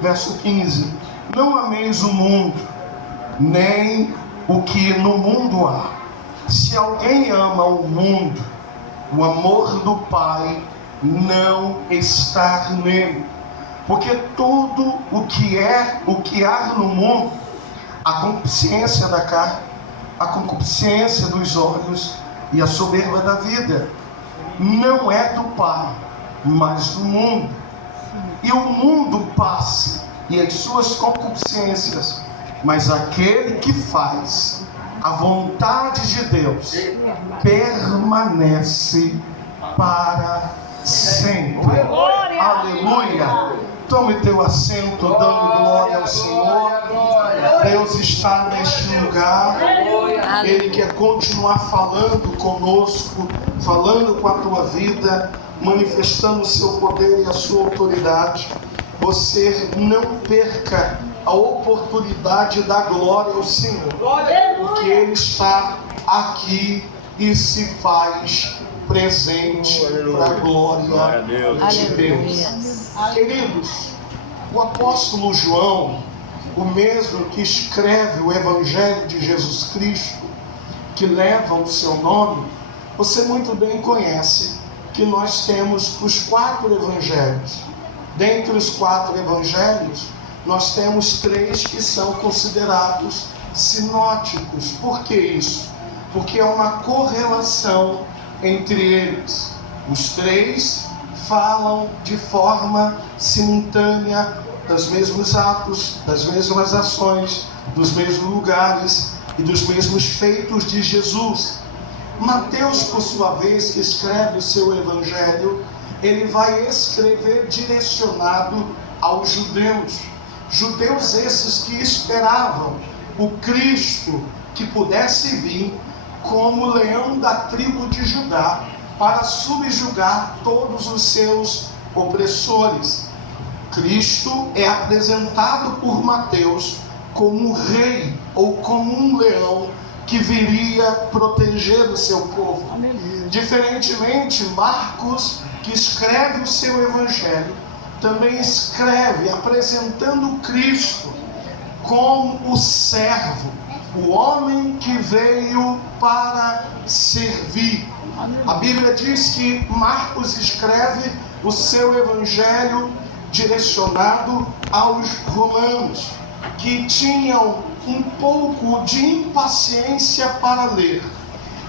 verso 15: não ameis o mundo, nem o que no mundo há. Se alguém ama o mundo, o amor do Pai não está nele. Porque tudo o que há no mundo, a concupiscência da carne, a concupiscência dos olhos e a soberba da vida, não é do Pai, mas do mundo. E o mundo passa, e as suas concupiscências, mas aquele que faz a vontade de Deus permanece para sempre. Aleluia! Tome teu assento, dando glória ao Senhor. Deus está neste lugar. Ele quer continuar falando conosco, falando com a tua vida, manifestando o seu poder e a sua autoridade. Você não perca a oportunidade da glória ao Senhor, porque Ele está aqui e se faz presente para a glória de Deus. Queridos, o apóstolo João, o mesmo que escreve o Evangelho de Jesus Cristo, que leva o seu nome, você muito bem conhece que nós temos os 4 evangelhos. Dentre os 4 evangelhos, nós temos 3 que são considerados sinóticos. Por que isso? Porque há uma correlação entre eles. Os 3 falam de forma simultânea dos mesmos atos, das mesmas ações, dos mesmos lugares e dos mesmos feitos de Jesus. Mateus, por sua vez, que escreve o seu evangelho, ele vai escrever direcionado aos judeus. Judeus esses que esperavam o Cristo que pudesse vir como leão da tribo de Judá para subjugar todos os seus opressores. Cristo é apresentado por Mateus como um rei ou como um leão que viria proteger o seu povo. Diferentemente, Marcos, que escreve o seu evangelho, também escreve apresentando Cristo como o servo, o homem que veio para servir. A Bíblia diz que Marcos escreve o seu evangelho direcionado aos romanos, que tinham um pouco de impaciência para ler.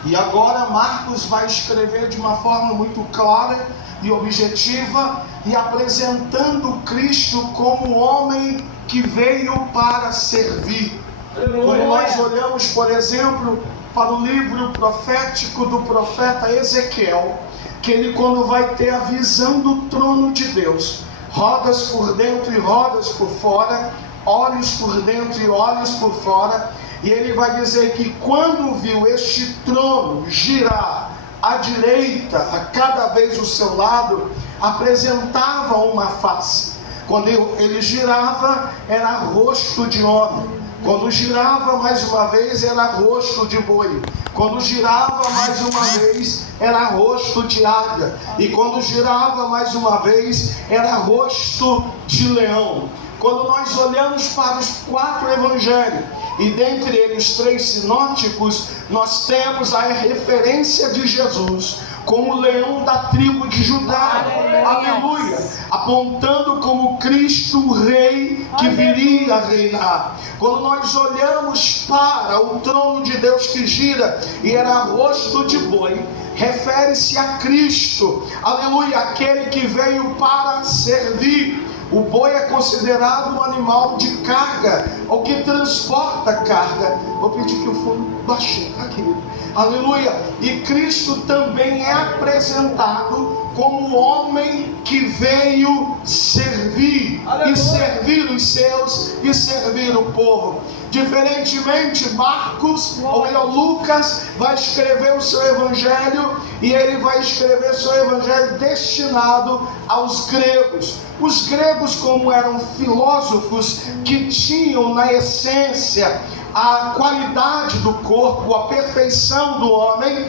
E agora Marcos vai escrever de uma forma muito clara e objetiva, e apresentando Cristo como homem que veio para servir. Quando nós olhamos, por exemplo, para o livro profético do profeta Ezequiel, que ele, quando vai ter a visão do trono de Deus, rodas por dentro e rodas por fora, olhos por dentro e olhos por fora, e ele vai dizer que quando viu este trono girar à direita, a cada vez o seu lado, apresentava uma face. Quando ele girava, era rosto de homem. Quando girava mais uma vez, era rosto de boi. Quando girava mais uma vez, era rosto de águia. E quando girava mais uma vez, era rosto de leão. Quando nós olhamos para os 4 evangelhos, e dentre eles 3 sinóticos, nós temos a referência de Jesus como o leão da tribo de Judá, aleluia, apontando como Cristo o rei que viria a reinar. Quando nós olhamos para o trono de Deus que gira e era rosto de boi, refere-se a Cristo, aleluia, aquele que veio para servir. O boi é considerado um animal de carga, ou que transporta carga. Vou pedir que o fundo baixinho, tá, querido? Aleluia! E Cristo também é apresentado como o homem que veio servir. Aleluia. E servir os seus e servir o povo. Diferentemente, Marcos, ou melhor, Lucas, vai escrever o seu evangelho, e ele vai escrever seu evangelho destinado aos gregos. Os gregos, como eram filósofos que tinham na essência a qualidade do corpo, a perfeição do homem,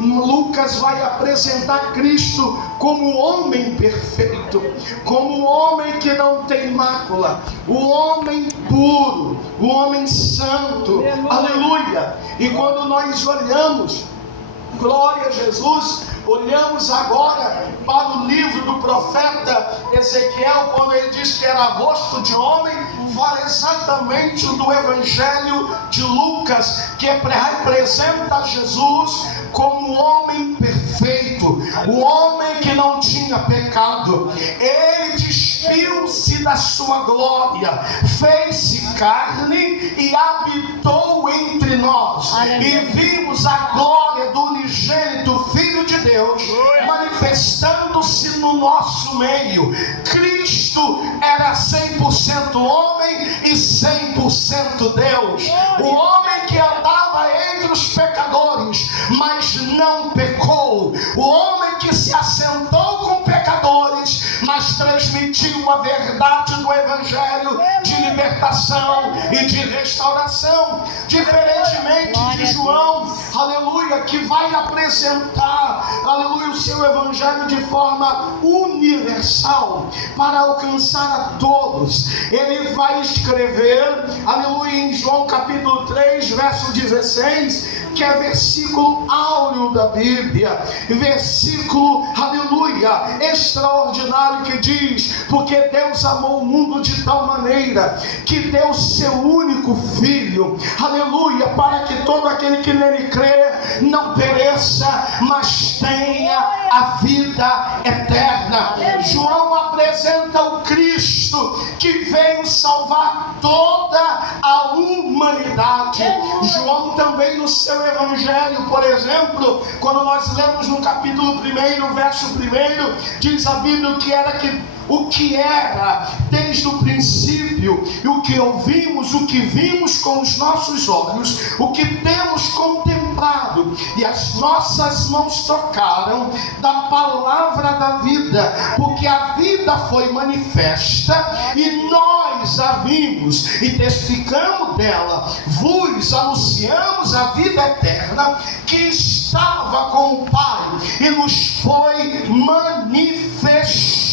Lucas vai apresentar Cristo como o homem perfeito, como o homem que não tem mácula, o homem puro, o homem santo. Aleluia! E quando nós olhamos, glória a Jesus, olhamos agora para o livro do profeta Ezequiel, quando ele diz que era rosto de homem, fala exatamente do evangelho de Lucas, que representa Jesus como o homem perfeito, o homem que não tinha pecado. Ele despiu-se da sua glória, fez-se carne e habitou entre nós. E vimos a glória do unigênito Filho de Deus manifestando-se no nosso meio. Cristo era 100% homem e 100% Deus. O homem que andava entre os pecadores, mas não pecou. O homem que se assentou com pecadores, mas transmitiu a verdade do evangelho de libertação e de restauração. Diferentemente de João, aleluia, que vai apresentar, aleluia, o seu evangelho de forma universal para alcançar a todos. Ele vai escrever, aleluia, em João capítulo 3, verso 16, que é versículo áureo da Bíblia, versículo, aleluia, extraordinário, que diz: porque Deus amou o mundo de tal maneira que deu seu único filho, aleluia, para que todo aquele que nele crê não pereça, mas tenha a vida eterna. João apresenta o Cristo que veio salvar toda a humanidade. João também, no seu evangelho, por exemplo, quando nós lemos no capítulo 1, verso 1, diz a Bíblia o que era desde o princípio, e o que ouvimos, o que vimos com os nossos olhos, o que temos contemplado, e as nossas mãos tocaram da palavra da vida, porque a vida foi manifesta, e nós a vimos, e testificamos dela, vos anunciamos a vida eterna, que estava com o Pai, e nos foi manifestada.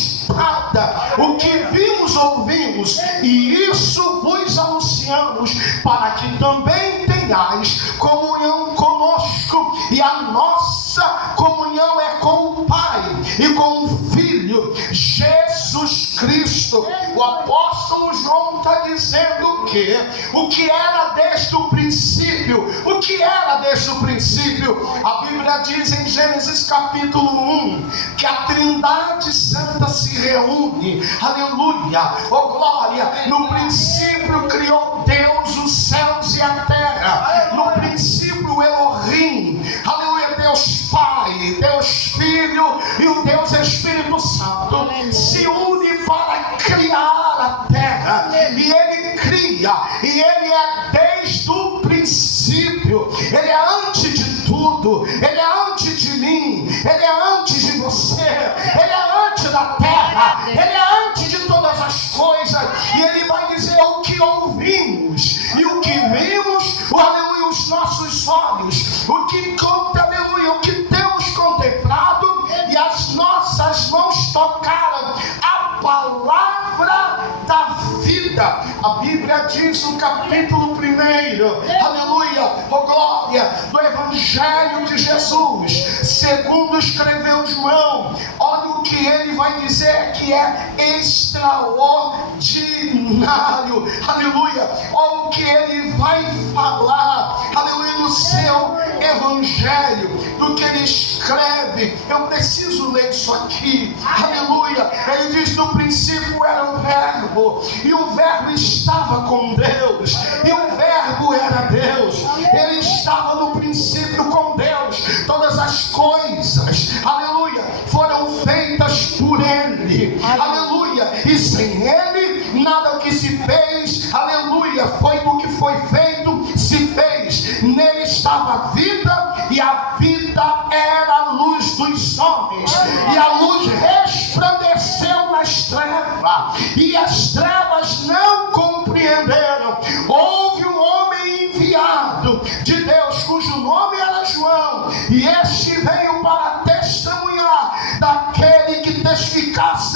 O que vimos, ouvimos, e isso vos anunciamos, para que também tenhais comunhão conosco, e a nossa comunhão é com o Pai e com o Filho Jesus Cristo. O apóstolo João está dizendo o que era desde o princípio. O que era desde o princípio? A Bíblia diz em Gênesis capítulo 1 que a Trindade Santa se reúne, aleluia, oh glória. No princípio criou Deus os céus e a terra. No princípio Elohim, aleluia, Deus Pai, Deus Filho e o Deus Espírito Santo se une para criar a terra, e ele cria, e ele é desde o princípio. Ele é antes de tudo, ele é antes de mim, ele é antes de você, ele é antes da terra, ele é antes de todas as coisas. E ele vai dizer o que ouvimos e o que vimos, aleluia, os nossos olhos, o que aleluia, o que temos contemplado, e as nossas mãos tocaram a palavra da vida. A Bíblia diz no capítulo 1, aleluia, oh glória, do evangelho de Jesus, segundo escreveu João, olha o que ele vai dizer, que é extraordinário, aleluia, olha o que ele vai falar, aleluia, no seu evangelho, do que ele escreve. Eu preciso ler isso aqui, aleluia. Ele diz: no princípio era o verbo, e o verbo estava com Deus, e o verbo era Deus. Ele estava no princípio com Deus. Todas as coisas, aleluia, foram feitas por ele, aleluia, e sem ele nada que se fez, aleluia, foi do que foi feito, se fez. Nele estava a vida, e a vida era a luz dos homens, e a luz resplandeceu nas trevas, e as trevas não compreenderam. Houve um homem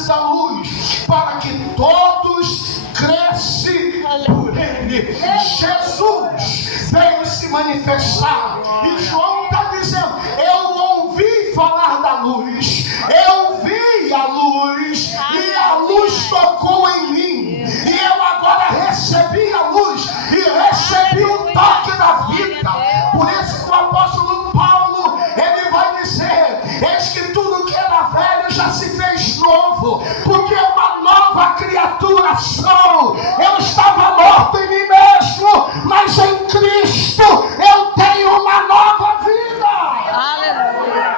face da luz, para que todos crescem por ele. Jesus veio se manifestar, e João está dizendo: eu ouvi falar da luz, eu vi a luz, e a luz tocou em mim, e eu agora recebi a luz, e recebi o toque da vida. Por isso que o apóstolo Paulo, ele vai dizer: eis que tudo que era velho já se fez novo, porque uma nova criatura sou. Eu estava morto em mim mesmo, mas em Cristo eu tenho uma nova vida. Aleluia.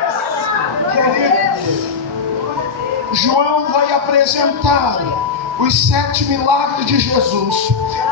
João vai apresentar os 7 milagres de Jesus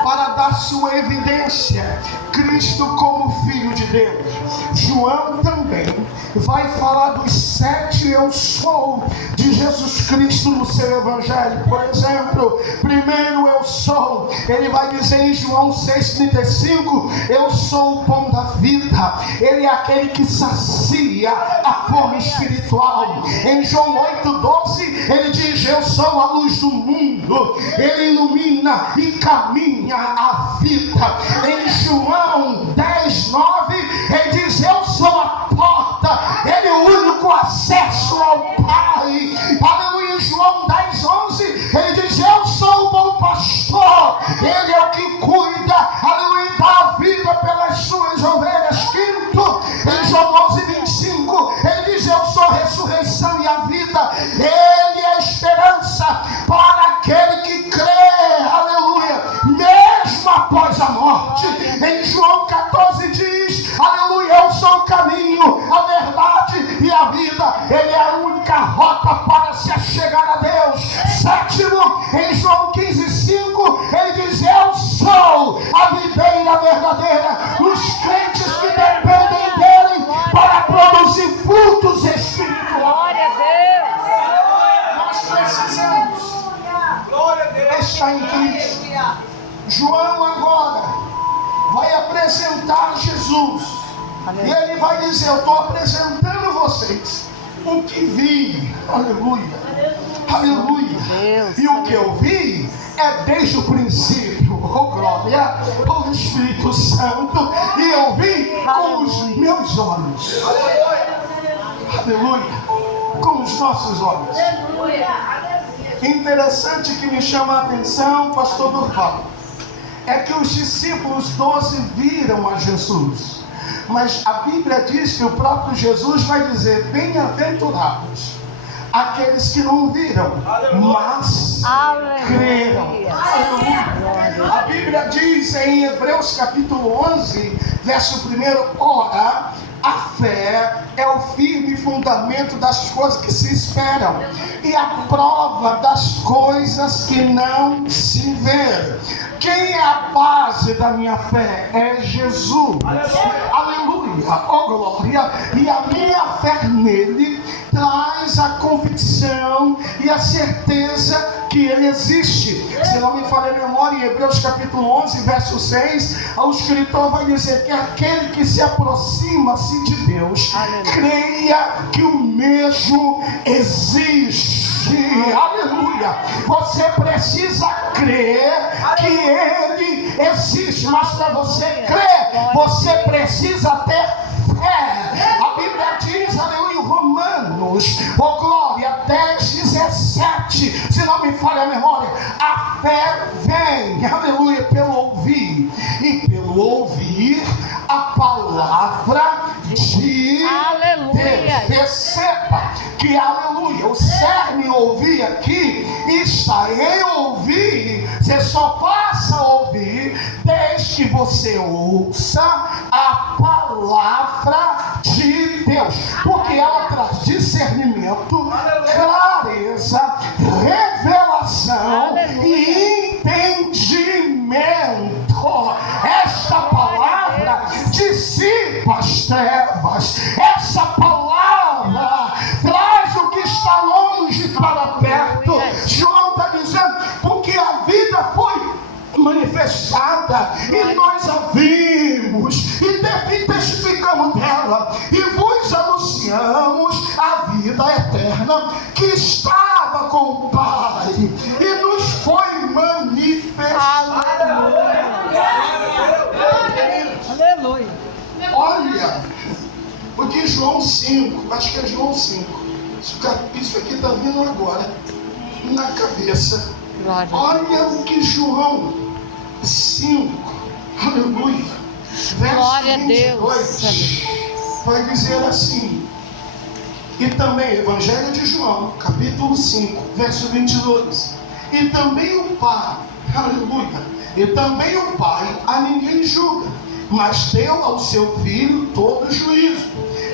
para dar sua evidência, Cristo como Filho de Deus. João também vai falar dos 7 eu sou de Jesus Cristo no seu evangelho. Por exemplo, primeiro eu sou, ele vai dizer em João 6,35: eu sou o pão da vida. Ele é aquele que sacia a fome espiritual. Em João 8,12 ele diz: eu sou a luz do mundo. Ele ilumina e caminha a vida. Em João 10,9 ele diz: eu sou a porta. Ele é o único acesso ao Pai. Aleluia. Em João 10,11 ele diz: eu sou o bom pastor. Ele é o que cuida, aleluia, dá vida pelas suas ovelhas. Quinto, em João 11,25 ele diz: eu sou a ressurreição e a vida. Ele é a esperança para aquele que crê, aleluia, mesmo após a morte. Em João 14 diz: aleluia, eu sou o caminho, a verdade e a vida. Ele é a única rota para se achegar a Deus. Sétimo, em João 15,5 ele diz: eu sou a videira verdadeira. Os crentes que dependem dele para produzir frutos espirituais. Glória a Deus. Nós precisamos estar em Cristo. João agora vai apresentar Jesus. E ele vai dizer: eu estou apresentando vocês o que vi. Aleluia. Aleluia. E o que eu vi é desde o princípio. Oh glória, oh Espírito Santo. E eu vi com os meus olhos. Aleluia. Com os nossos olhos. Interessante que me chama a atenção, pastor Durval, é que os discípulos 12 viram a Jesus. Mas a Bíblia diz que o próprio Jesus vai dizer: bem-aventurados aqueles que não viram, mas creram. Aleluia. A Bíblia diz em Hebreus capítulo 11, verso 1: ora, a fé é o firme fundamento das coisas que se esperam e a prova das coisas que não se vê. Quem é a base da minha fé? É Jesus. Aleluia. Oh glória. E a minha fé nele traz a convicção e a certeza que ele existe. Se não me falha a memória, em Hebreus capítulo 11, verso 6, o escritor vai dizer que aquele que se aproxima-se de Deus, creia que o mesmo existe. Aleluia. Você precisa crer que ele existe, mas para você crer, você precisa ter fé. A Bíblia diz, aleluia, Romanos, oh glória, 10:17, se não me falha a memória, a fé vem, aleluia, pelo ouvir, e pelo ouvir a palavra de Deus. Perceba que, aleluia, o cerne ouvir aqui está em ouvir. Você só passa a ouvir desde que você ouça a palavra de Deus, porque ela traz discernimento, clareza, revelação e entendimento. Esta palavra dissipa as trevas. Essa palavra traz o que está longe para perto. João está dizendo, porque a vida foi manifestada e nós a vimos e testificamos dela e vos anunciamos a vida eterna que estava com o Pai aqui João 5, acho que é João 5. Isso aqui está vindo agora na cabeça. Olha o que João 5, aleluia, verso 22, vai dizer assim. E também, Evangelho de João, capítulo 5, verso 22. E também o Pai, aleluia, e também o Pai a ninguém julga, mas deu ao seu Filho todo o juízo,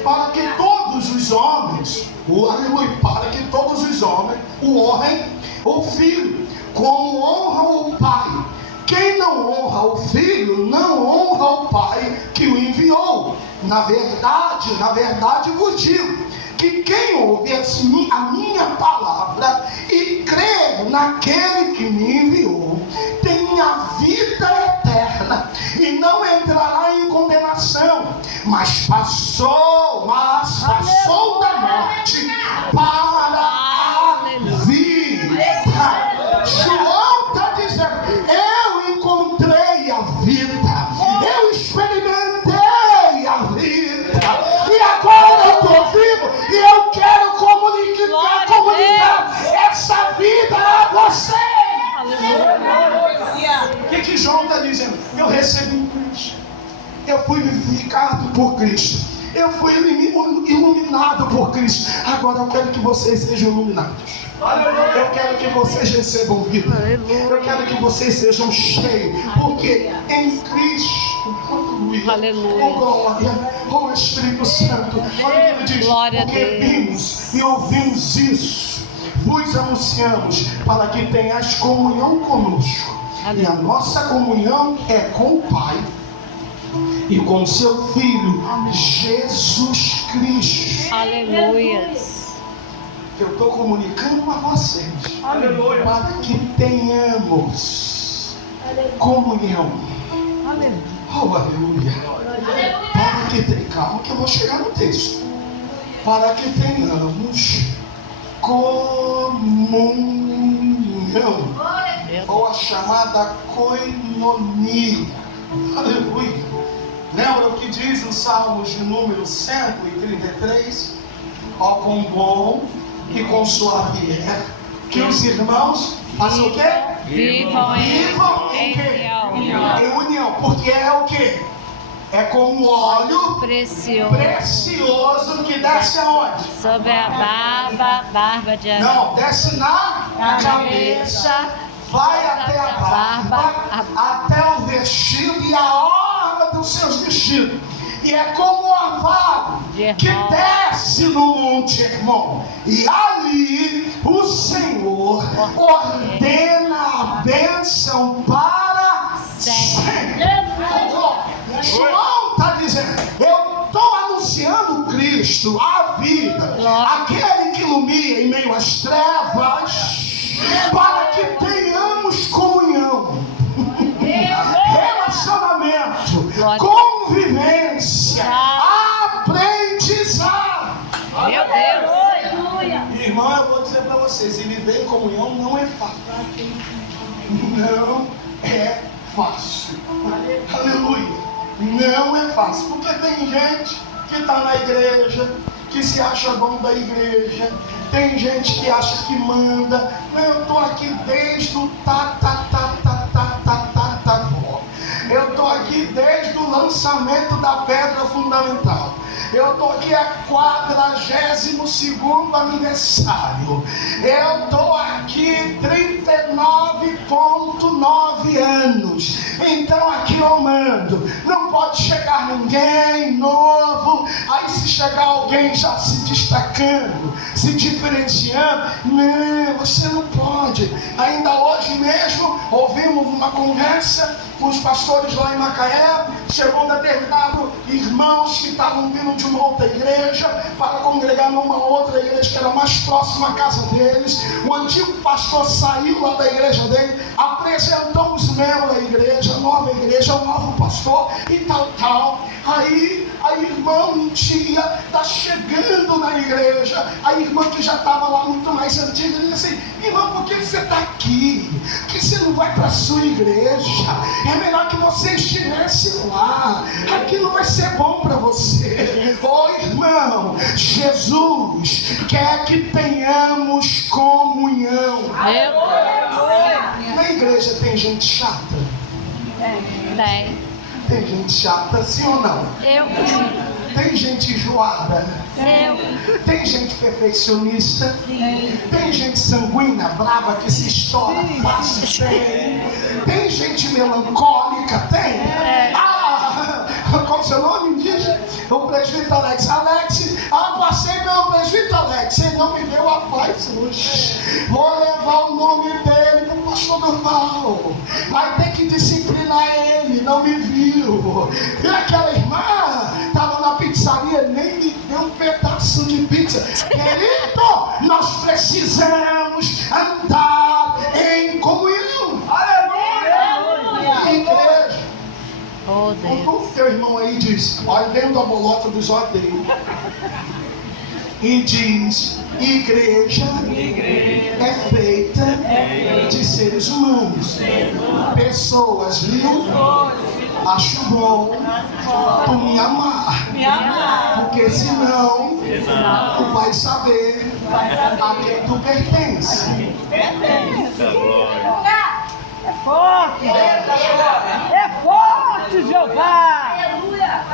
para que todos os homens, aleluia, para que todos os homens o honrem o Filho, como honram o Pai. Quem não honra o Filho, não honra o Pai que o enviou. Na verdade vos digo, que quem ouve a minha palavra e crê naquele que me enviou, tem a vida eterna e não entrará em condenação, mas passou da morte para a vida. João está dizendo, eu encontrei a vida, eu experimentei a vida, e agora eu estou vivo e eu quero comunicar essa vida a você. O que João está dizendo? Eu recebi Cristo, eu fui vivificado por Cristo, eu fui iluminado por Cristo. Agora eu quero que vocês sejam iluminados. Eu quero que vocês recebam vida. Eu quero que vocês sejam cheios, porque em Cristo, glória, o Espírito Santo, olha ele diz, porque vimos e ouvimos isso, vos anunciamos, para que tenhas comunhão conosco. E a nossa comunhão é com o Pai e com seu Filho, Jesus Cristo. Aleluia. Eu estou comunicando a vocês, aleluia, para que tenhamos comunhão. Aleluia. Oh, aleluia. Para que tenhamos, calma que eu vou chegar no texto. Para que tenhamos comunhão, ou a chamada koinonia. Aleluia. Lembra o que diz no Salmos de número 133? Ó, quão bom e com suave é que os irmãos façam o quê? Vivam em união. Porque é o quê? É como óleo precioso que desce aonde? Sobre a barba de Arão. Não, desce na cabeça, vai até a barba, até o vestido e a orla dos seus vestidos. E é como o orvalho que desce no Monte Hermon. E ali o Senhor ordena a bênção para sempre. João está dizendo, eu estou anunciando Cristo, a vida, aquele que ilumina em meio às trevas, para que tenhamos comunhão, relacionamento, convivência, aprendizado. Meu Deus. Irmão, eu vou dizer para vocês, e viver em comunhão não é fácil. Não é fácil. Aleluia. Não é fácil. Porque tem gente que está na igreja, que se acha dono da igreja. Tem gente que acha que manda. Eu estou aqui desde o Eu estou aqui desde o lançamento da pedra fundamental. Eu estou aqui a 42º aniversário. Eu estou aqui 39,9 anos. Então aqui eu mando. Não pode chegar ninguém novo. Aí se chegar alguém já se destacando, se diferenciando, não, você não pode. Ainda hoje mesmo ouvimos uma conversa com os pastores lá em Macaé. Chegou um determinado irmãos que estavam vindo de uma outra igreja para congregar numa outra igreja que era mais próxima à casa deles. O antigo pastor saiu lá da igreja dele, apresentou os membro da igreja, a nova igreja, o novo pastor e tal. Aí a irmã um dia está chegando na igreja, a irmã que já estava lá muito mais antiga, diz assim: irmã, por que você está aqui? Por que você não vai para a sua igreja? É melhor que você estivesse lá, aqui não vai ser bom para você. Ô irmão, Jesus quer que tenhamos comunhão. Na igreja tem gente chata? Tem gente chata, sim ou não? Tem gente enjoada? Tem gente perfeccionista? Tem gente sanguínea, brava, que se estoura fácil? Tem gente melancólica? Tem? Qual o seu nome? Diz? O presbítero Alex. Passei pelo presbítero Alex. Ele não me deu a paz hoje. Vou levar o nome dele para o pastor Durval. Vai ter que disciplinar ele. Não me viu. E aquela irmã estava na pizzaria, nem me deu um pedaço de pizza. Querido, nós precisamos andar em comunhão. Aleluia! Igreja. Oh, Deus. O teu irmão aí diz: olha dentro da bolota dos odeios. E diz: igreja é feita de seres humanos. Pessoas, viu? Acho bom tu me amar. Porque senão tu vai saber a quem tu pertence. É forte! É forte, Jeová! Aleluia!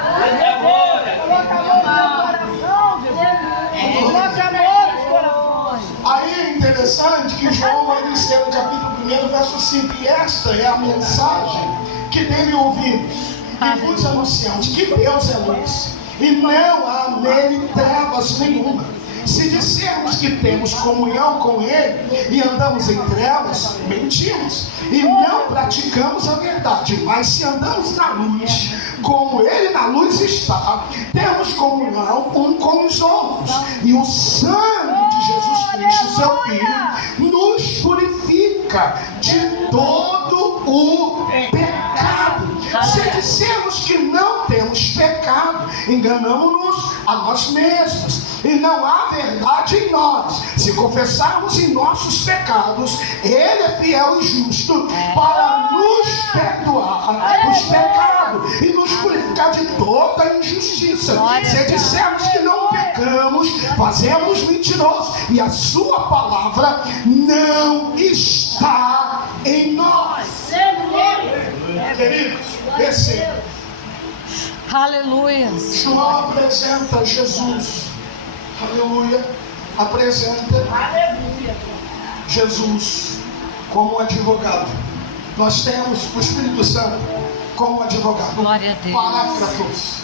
Coloca amor no coração, Jesus! Coloca amor nos corações! Aí é interessante que João vai dizer no capítulo 1, verso 5: e esta é a mensagem que dele ouvimos e vos anunciamos, que Deus é luz e não há nele trevas nenhuma. Se dissermos que temos comunhão com Ele e andamos em trevas, mentimos e não praticamos a verdade. Mas se andamos na luz, como Ele na luz está, temos comunhão um com os outros. E o sangue de Jesus Cristo, seu Filho, nos purifica de todo o pecado. Se dissermos que não temos pecado, enganamos-nos a nós mesmos e não há verdade em nós. Se confessarmos em nossos pecados, Ele é fiel e justo para nos perdoar os pecados e nos purificar de toda a injustiça. Se dissermos que não pecamos, fazemos mentiroso e a sua palavra não está em nós. Queridos, receba. Aleluia. João apresenta Jesus. Aleluia. Apresenta Jesus como advogado. Nós temos o Espírito Santo como advogado. Glória a Deus. Parácratos.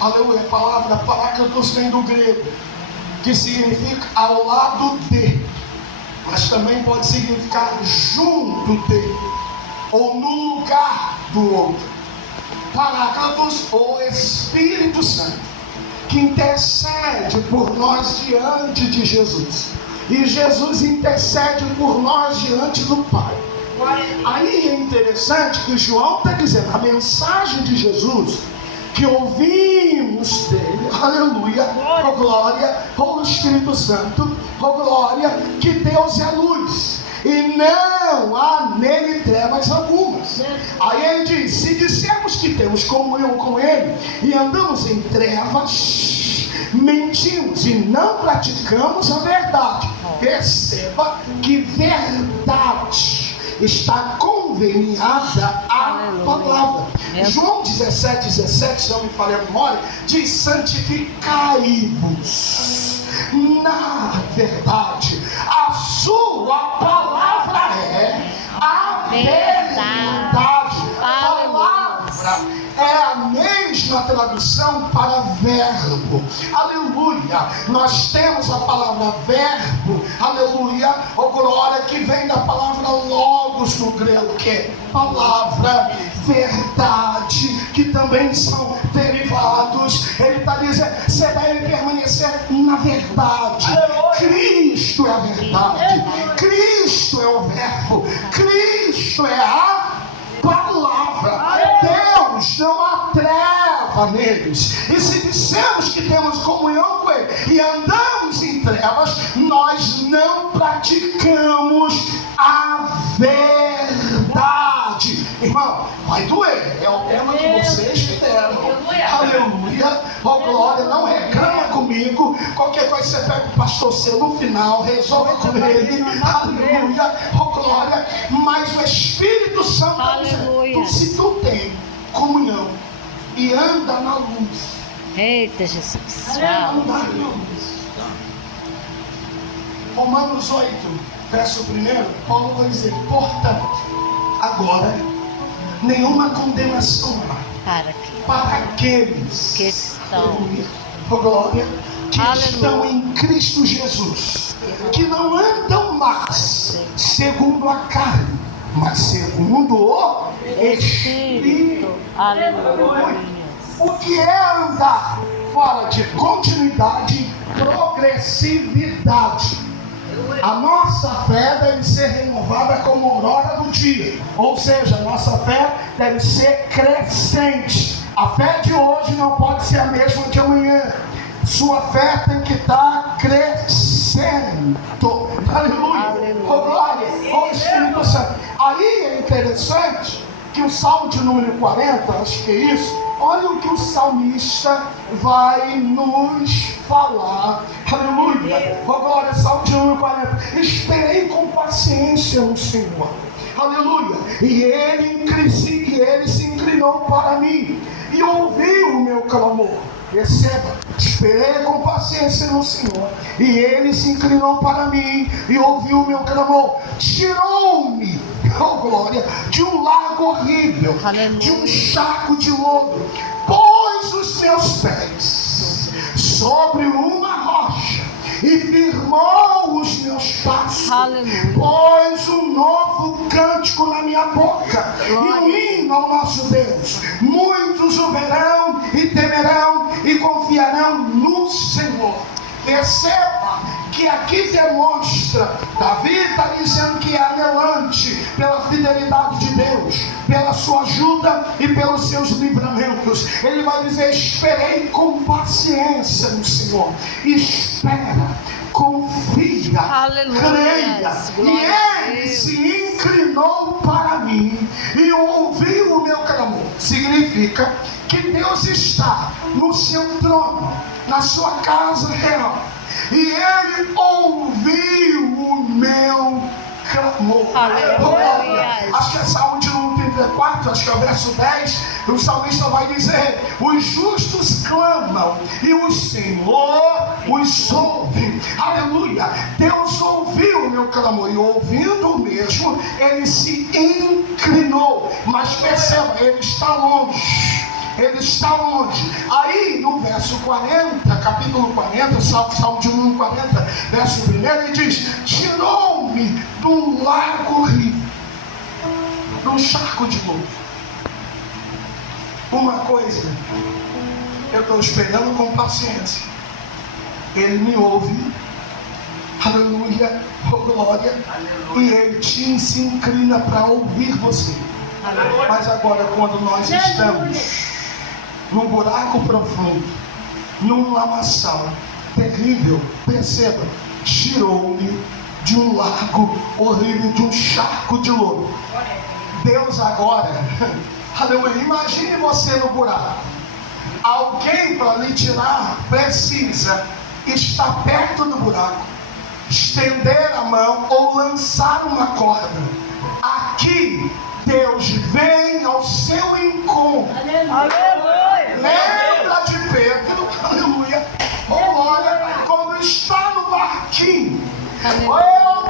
Aleluia. A palavra parácratos vem do grego, que significa ao lado de, mas também pode significar junto de, ou no lugar do outro. Parácratos, o Espírito Santo, que intercede por nós diante de Jesus. E Jesus intercede por nós diante do Pai. Aí é interessante que João está dizendo a mensagem de Jesus que ouvimos dele, aleluia, oh glória, oh Espírito Santo, oh glória, que Deus é luz e não há nele trevas algumas. Aí ele diz: se dissermos que temos comunhão com Ele e andamos em trevas, mentimos e não praticamos a verdade. Perceba que verdade está conveniada à palavra. João 17, se não me falha a memória, diz: santificai-vos na verdade. A sua palavra é a verdade. Palavra é a mesma tradução para verbo. Aleluia. Nós temos a palavra verbo, aleluia, oh glória, que vem da palavra logos no grego, que é palavra, verdade, que também são derivados. Ele está dizendo: você deve permanecer na verdade. Cristo é a verdade, Cristo é o verbo, Cristo é a mova neles. E se dissemos que temos comunhão com Ele e andamos em trevas, nós não praticamos a verdade. Irmão, vai doer. É o tema que vocês que deram. Aleluia. Oh, glória. Não reclama comigo. Qualquer coisa você pega o pastor seu no final, resolva com ele. Aleluia. Oh, glória. Mas o Espírito Santo está dizendo, se tu tem comunhão e anda na luz. Eita, Jesus. Andar na luz. Romanos 8, verso 1, Paulo vai dizer, portanto, agora, nenhuma condenação para aqueles que estão, oh, glória, que estão em Cristo Jesus, que não andam mais segundo a carne, mas segundo o Espírito. Aleluia. O que é andar? Fala de continuidade, progressividade. A nossa fé deve ser renovada como a aurora do dia. Ou seja, a nossa fé deve ser crescente. A fé de hoje não pode ser a mesma de amanhã. Sua fé tem que estar crescendo. Aleluia. Oh, glória. Oh, Espírito Santo. Aí é interessante que o Salmo de número 40, acho que é isso, olha o que o salmista vai nos falar. Aleluia. Oh, glória, Salmo de número 40. Esperei com paciência no Senhor. Aleluia. E ele se inclinou para mim e ouviu o meu clamor. Receba. Esperei com paciência no Senhor e ele se inclinou para mim e ouviu o meu clamor. Tirou-me, oh glória, de um lago horrível, de um charco de lodo, pôs os meus pés sobre uma rocha e firmou os meus passos. Aleluia. Pôs um novo cântico na minha boca e um hino ao nosso Deus. Muitos o verão e temerão e confiarão no Senhor. Perceba que aqui demonstra, Davi está dizendo que é anelante pela fidelidade de Deus, pela sua ajuda e pelos seus livramentos. Ele vai dizer, esperei com paciência no Senhor. Espera, confia, aleluia, creia. E ele se inclinou para mim e ouviu o meu clamor. Significa que Deus está no seu trono, na sua casa real. E ele ouviu o meu clamor. Aleluia. Acho que é Salmo de 34, acho que é o verso 10. O salmista vai dizer, os justos clamam e o Senhor os ouve. Aleluia. Deus ouviu o meu clamor e ouvindo mesmo, ele se inclinou. Mas perceba, ele está longe. Ele está longe. Aí no verso 40, capítulo 40, Salmo de 40, verso 1, ele diz, tirou-me de um lago horrível, de um charco de lodo. Uma coisa, eu estou esperando com paciência. Ele me ouve, aleluia, oh glória, aleluia. E ele se inclina para ouvir você. Aleluia. Mas agora quando nós estamos num buraco profundo, num lamaçal terrível, perceba, tirou-me de um lago horrível, de um charco de lodo. Deus agora, aleluia, imagine você no buraco. Alguém para lhe tirar precisa estar perto do buraco, estender a mão ou lançar uma corda. Aqui Deus vem ao seu encontro. Aleluia. Lembra de Pedro, aleluia, glória, quando está no barquinho,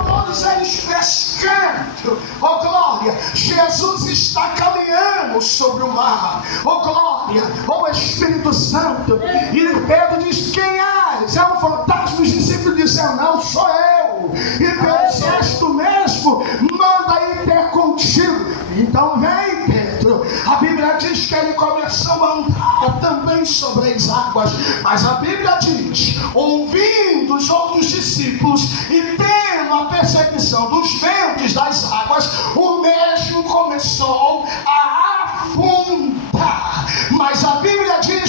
todos eles pescando, oh glória, Jesus está caminhando sobre o mar, oh glória, oh Espírito Santo, e Pedro diz, quem és? É um fantasma. Os discípulos disseram, não, sou eu, e pelo gesto mesmo, manda ir ter contigo. Então vem Pedro, a Bíblia diz que ele começou a andar também sobre as águas, mas a Bíblia diz, ouvindo os outros discípulos e tendo a percepção dos ventos das águas, o mesmo começou a afundar. Mas a Bíblia diz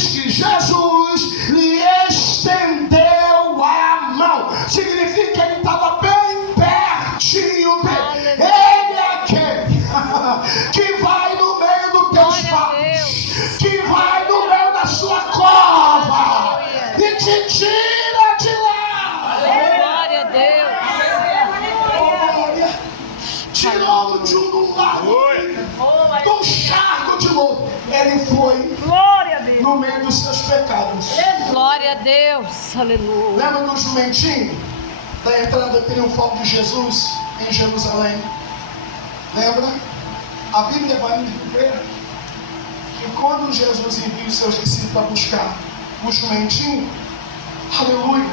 foi Glória a Deus. no meio dos seus pecados. Glória a Deus. Aleluia. Lembra do jumentinho da entrada triunfal de Jesus em Jerusalém? Lembra? A Bíblia vai nos dizer que quando Jesus envia os seus discípulos para buscar o jumentinho, aleluia,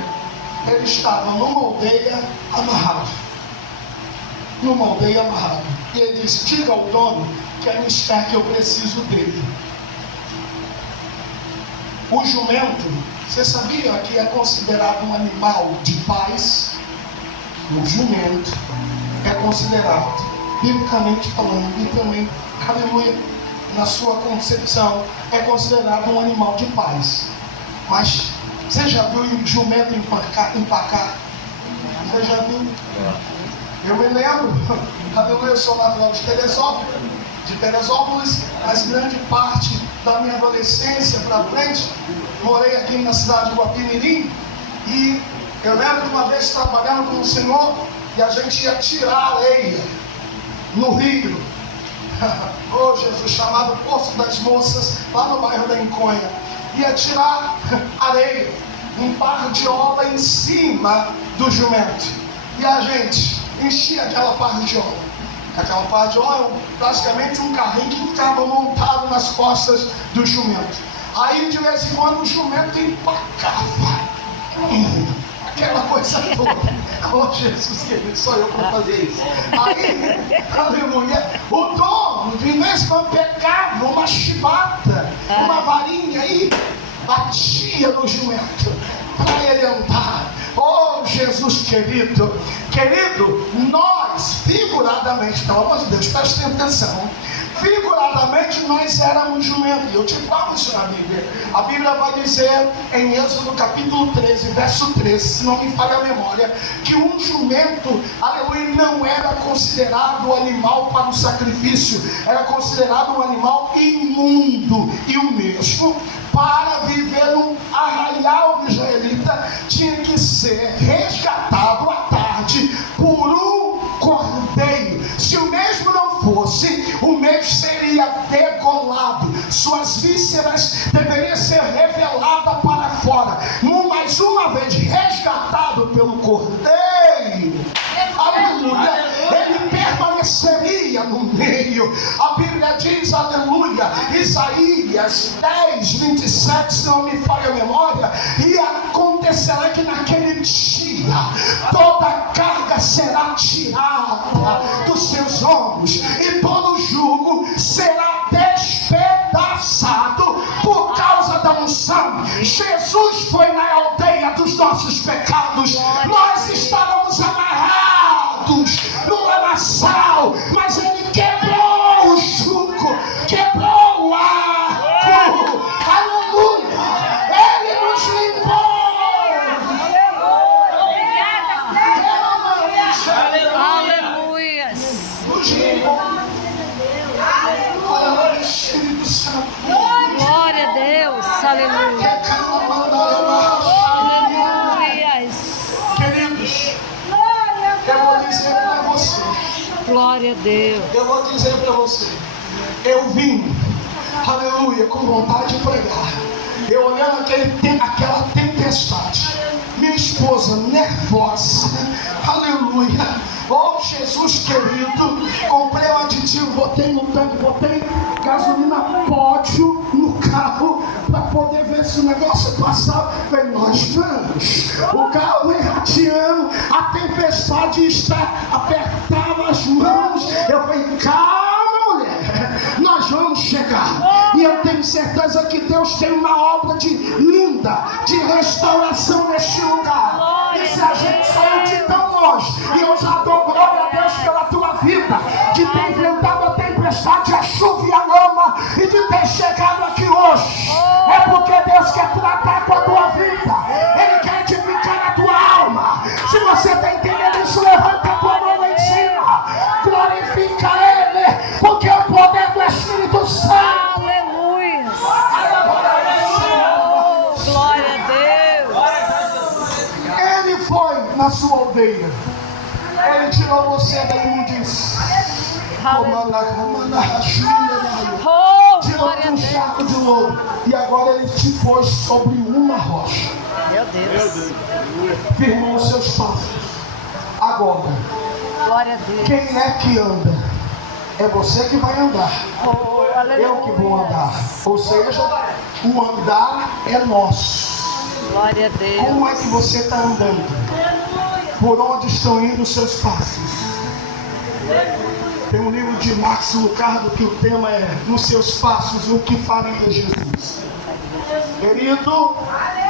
ele estava numa aldeia amarrado. Numa aldeia amarrado. E ele disse: diga ao dono que é mistério que eu preciso dele. O jumento, você sabia que é considerado um animal de paz? O jumento é considerado, biblicamente falando, e também, aleluia, na sua concepção, é considerado um animal de paz. Mas você já viu o jumento empacar? Você já viu? Eu me lembro, aleluia, eu sou natural de Teresópolis, mas grande parte da minha adolescência para frente, morei aqui na cidade de Guapimirim, e eu lembro de uma vez trabalhando com o Senhor, e a gente ia tirar areia no rio, oh Jesus, chamado Poço das Moças, lá no bairro da Enconha, ia tirar areia, um barro de óleo em cima do jumento, e a gente enchia aquela barra de óleo. Aquela barra de óleo, basicamente um carrinho que ficava montado nas costas do jumento. Aí de vez em quando o jumento empacava. Aquela coisa toda. Oh Jesus querido, só eu para fazer isso. Aí, aleluia, o dono de vez em quando pegava uma chibata, uma varinha e batia no jumento para ele andar. Oh Jesus querido, nós figuradamente, pelo amor de Deus, preste atenção, figuradamente nós éramos jumento. E eu te falo isso na Bíblia. A Bíblia vai dizer em Êxodo capítulo 13, verso 13, se não me falha a memória, que um jumento, aleluia, não era considerado animal para o sacrifício, era considerado um animal imundo. E o mesmo, para viver no arraial israelita, tinha que ser resgatado à tarde por um cordeiro. Se o mesmo não fosse, o mesmo seria degolado, suas vísceras deveriam ser reveladas para fora, mais uma vez resgatado pelo cordeiro. Aleluia, ele permaneceria no meio. A Bíblia diz, aleluia, Isaías 10, 27, se não me falha a memória, e acontecerá que naquele dia toda a carga será tirada dos seus ombros e todo jugo será despedaçado por causa da unção. Jesus foi na aldeia dos nossos pecados. Nós estávamos amarrados no lamaçal, mas ele quebrou o jugo, quebrou o arco. Aleluia, ele nos limpou. Aleluia. Nos limpou. Aleluia, Espírito Santo. Glória a Deus. Aleluia. Aleluia. Queridos, eu vou dizer para você. Glória a Deus. Eu vou dizer para você. Eu vim, aleluia, com vontade de pregar. Eu olhando aquela tempestade. Minha esposa nervosa. Aleluia. Oh Jesus querido. Comprei um aditivo, botei no tanque, botei gasolina pódio no carro para poder ver se o negócio passava. Falei, nós vamos. O carro errateando, a tempestade apertava as mãos. Eu falei, calma mulher, nós vamos chegar. E eu tenho certeza que Deus tem uma obra linda de restauração neste lugar. E se a gente saiu de tão longe, e eu já dou glória a Deus pela tua vida, de ter enfrentado a tempestade, a chuva e a lama, e de ter chegado aqui hoje, é porque Deus quer tratar com a tua vida. Ele quer edificar a tua alma. Se você está entendendo isso, levanta a tua mão lá em cima, glorifica Ele, porque o poder do Espírito Santo. Aleluia. Glória a Deus. Ele foi na sua aldeia. Ele tirou você da imundícia. Oh, Glória um a Deus. charco de lodo. E agora ele te pôs sobre uma rocha. Meu Deus. Firmou os seus passos. Agora, Glória a Deus. quem é que anda? É você que vai andar. Oh, Eu que vou andar. Ou seja, o andar é nosso. Glória a Deus. Como é que você está andando? Por onde estão indo os seus passos? Tem um livro de Max Lucado que o tema é Nos seus passos, o que faria Jesus? Querido,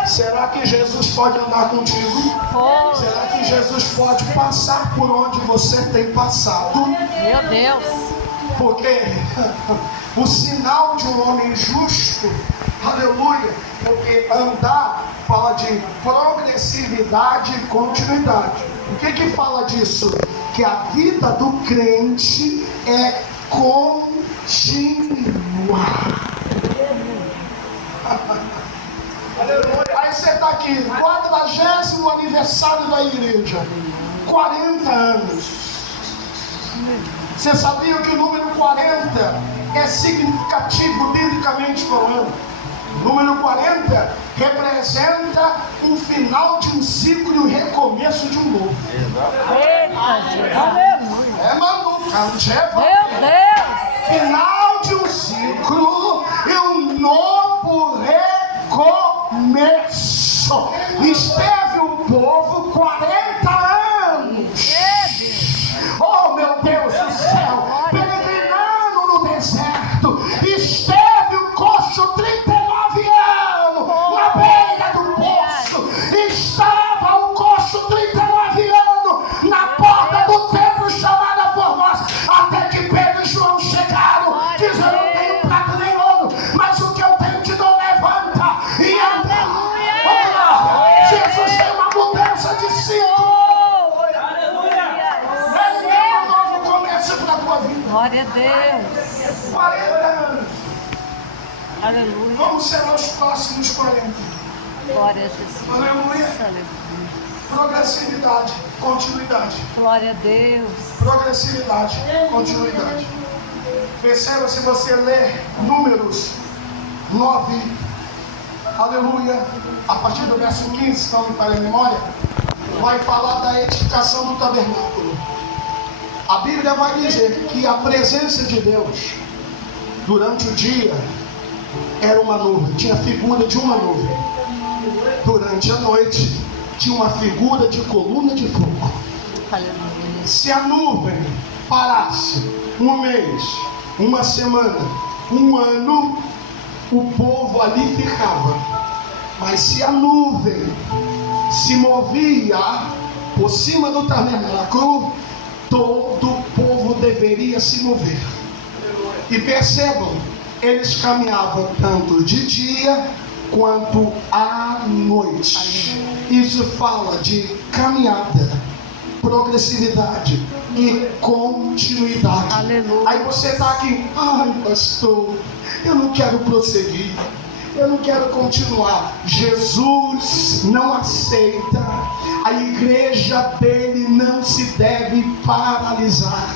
será que Jesus pode andar contigo? Oh, Será que Jesus pode passar por onde você tem passado? meu Deus. Porque o sinal de um homem justo, aleluia, porque andar fala de progressividade e continuidade. O que fala disso? Que a vida do crente é contínua. Aleluia. Aí você está aqui, 40º aniversário da igreja, 40 anos. Você sabia que o número 40 é significativo biblicamente falando? O número 40 representa o final de um ciclo e o recomeço de um novo. Eita, Jesus. Aleluia. É, mano, Meu Deus. final de um ciclo e um novo recomeço. Esteve o povo 40 anos. Oh, meu Deus do céu, peregrinando no deserto. Esteve o coxo 39 anos na beira do poço. Estava o coxo 39 anos na porta do templo chamada Formosa. Até que Pedro e João chegaram, dizendo: eu não tenho prata nem ouro, mas o que eu tenho te dou, levanta e anda. Jesus tem uma mudança de ciclo. Glória a Deus. 40 anos. Aleluia. Vamos ser os próximos 40. Glória a Jesus. Aleluia. Aleluia. Progressividade, continuidade. Glória a Deus. Progressividade, continuidade. Perceba, se você ler Números 9, aleluia, a partir do verso 15, se não me falha a memória, vai falar da edificação do tabernáculo. A Bíblia vai dizer que a presença de Deus durante o dia era uma nuvem, tinha a figura de uma nuvem. Durante a noite tinha uma figura de coluna de fogo. Aleluia. Se a nuvem parasse um mês, uma semana, um ano, o povo ali ficava. Mas se a nuvem se movia por cima do tabernáculo, todo o povo deveria se mover. E percebam, eles caminhavam tanto de dia quanto à noite. Isso fala de caminhada, progressividade e continuidade. Aleluia. Aí você está aqui: ai, pastor, eu não quero prosseguir, eu não quero continuar. Jesus não aceita. A igreja dele não se deve paralisar.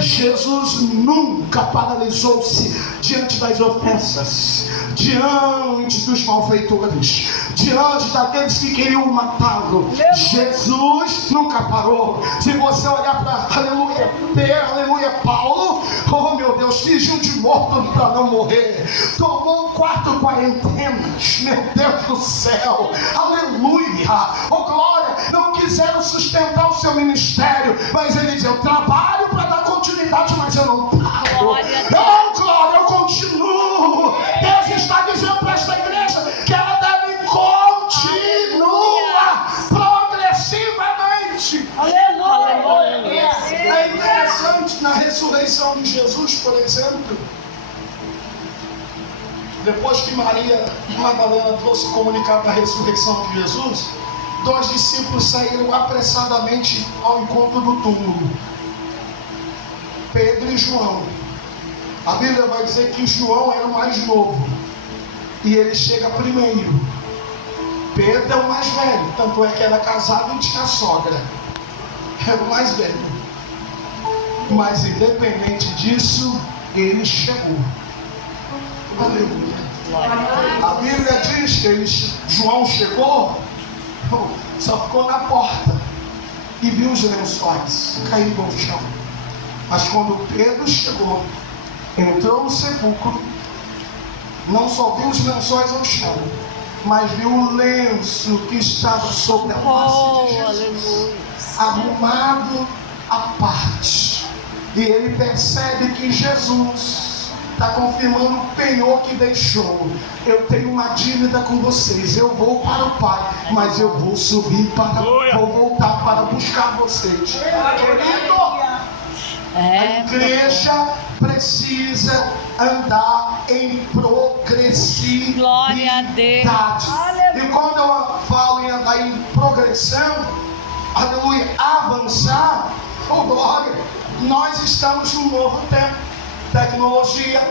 Jesus nunca paralisou-se diante das ofensas, diante dos malfeitores, diante daqueles que queriam matá-lo. Jesus nunca parou. Se você olhar para, aleluia, Pedro, aleluia, Paulo, oh meu Deus, fingiu de morto para não morrer, tomou 4 quarentenas, meu Deus do céu, aleluia, oh glória. Não quiseram sustentar o seu ministério, mas ele diz: eu trabalho para dar continuidade, mas eu não paro. Oh glória, eu continuo. Deus está dizendo para esta igreja que ela deve continuar progressivamente. Aleluia. É interessante, na ressurreição de Jesus, por exemplo, depois que Maria Madalena trouxe o comunicado da ressurreição de Jesus, 2 discípulos saíram apressadamente ao encontro do túmulo: Pedro e João. A Bíblia vai dizer que João era o mais novo e ele chega primeiro. Pedro é o mais velho, tanto é que era casado e tinha sogra, era o mais velho. Mas independente disso, ele chegou. Aleluia. A Bíblia diz que João chegou, só ficou na porta e viu os lençóis caídos no chão. Mas quando Pedro chegou, entrou no sepulcro, não só viu os lençóis ao chão, mas viu o lenço que estava sobre a face de Jesus, arrumado à parte. E ele percebe que Jesus está confirmando o penhor que deixou. Eu tenho uma dívida com vocês. Eu vou para o Pai, mas eu vou subir vou voltar para buscar vocês. Querido, a igreja precisa andar em progressividade. Glória a Deus. E quando eu falo em andar em progressão, aleluia, avançar, oh glória, nós estamos num novo tempo. Tecnologia,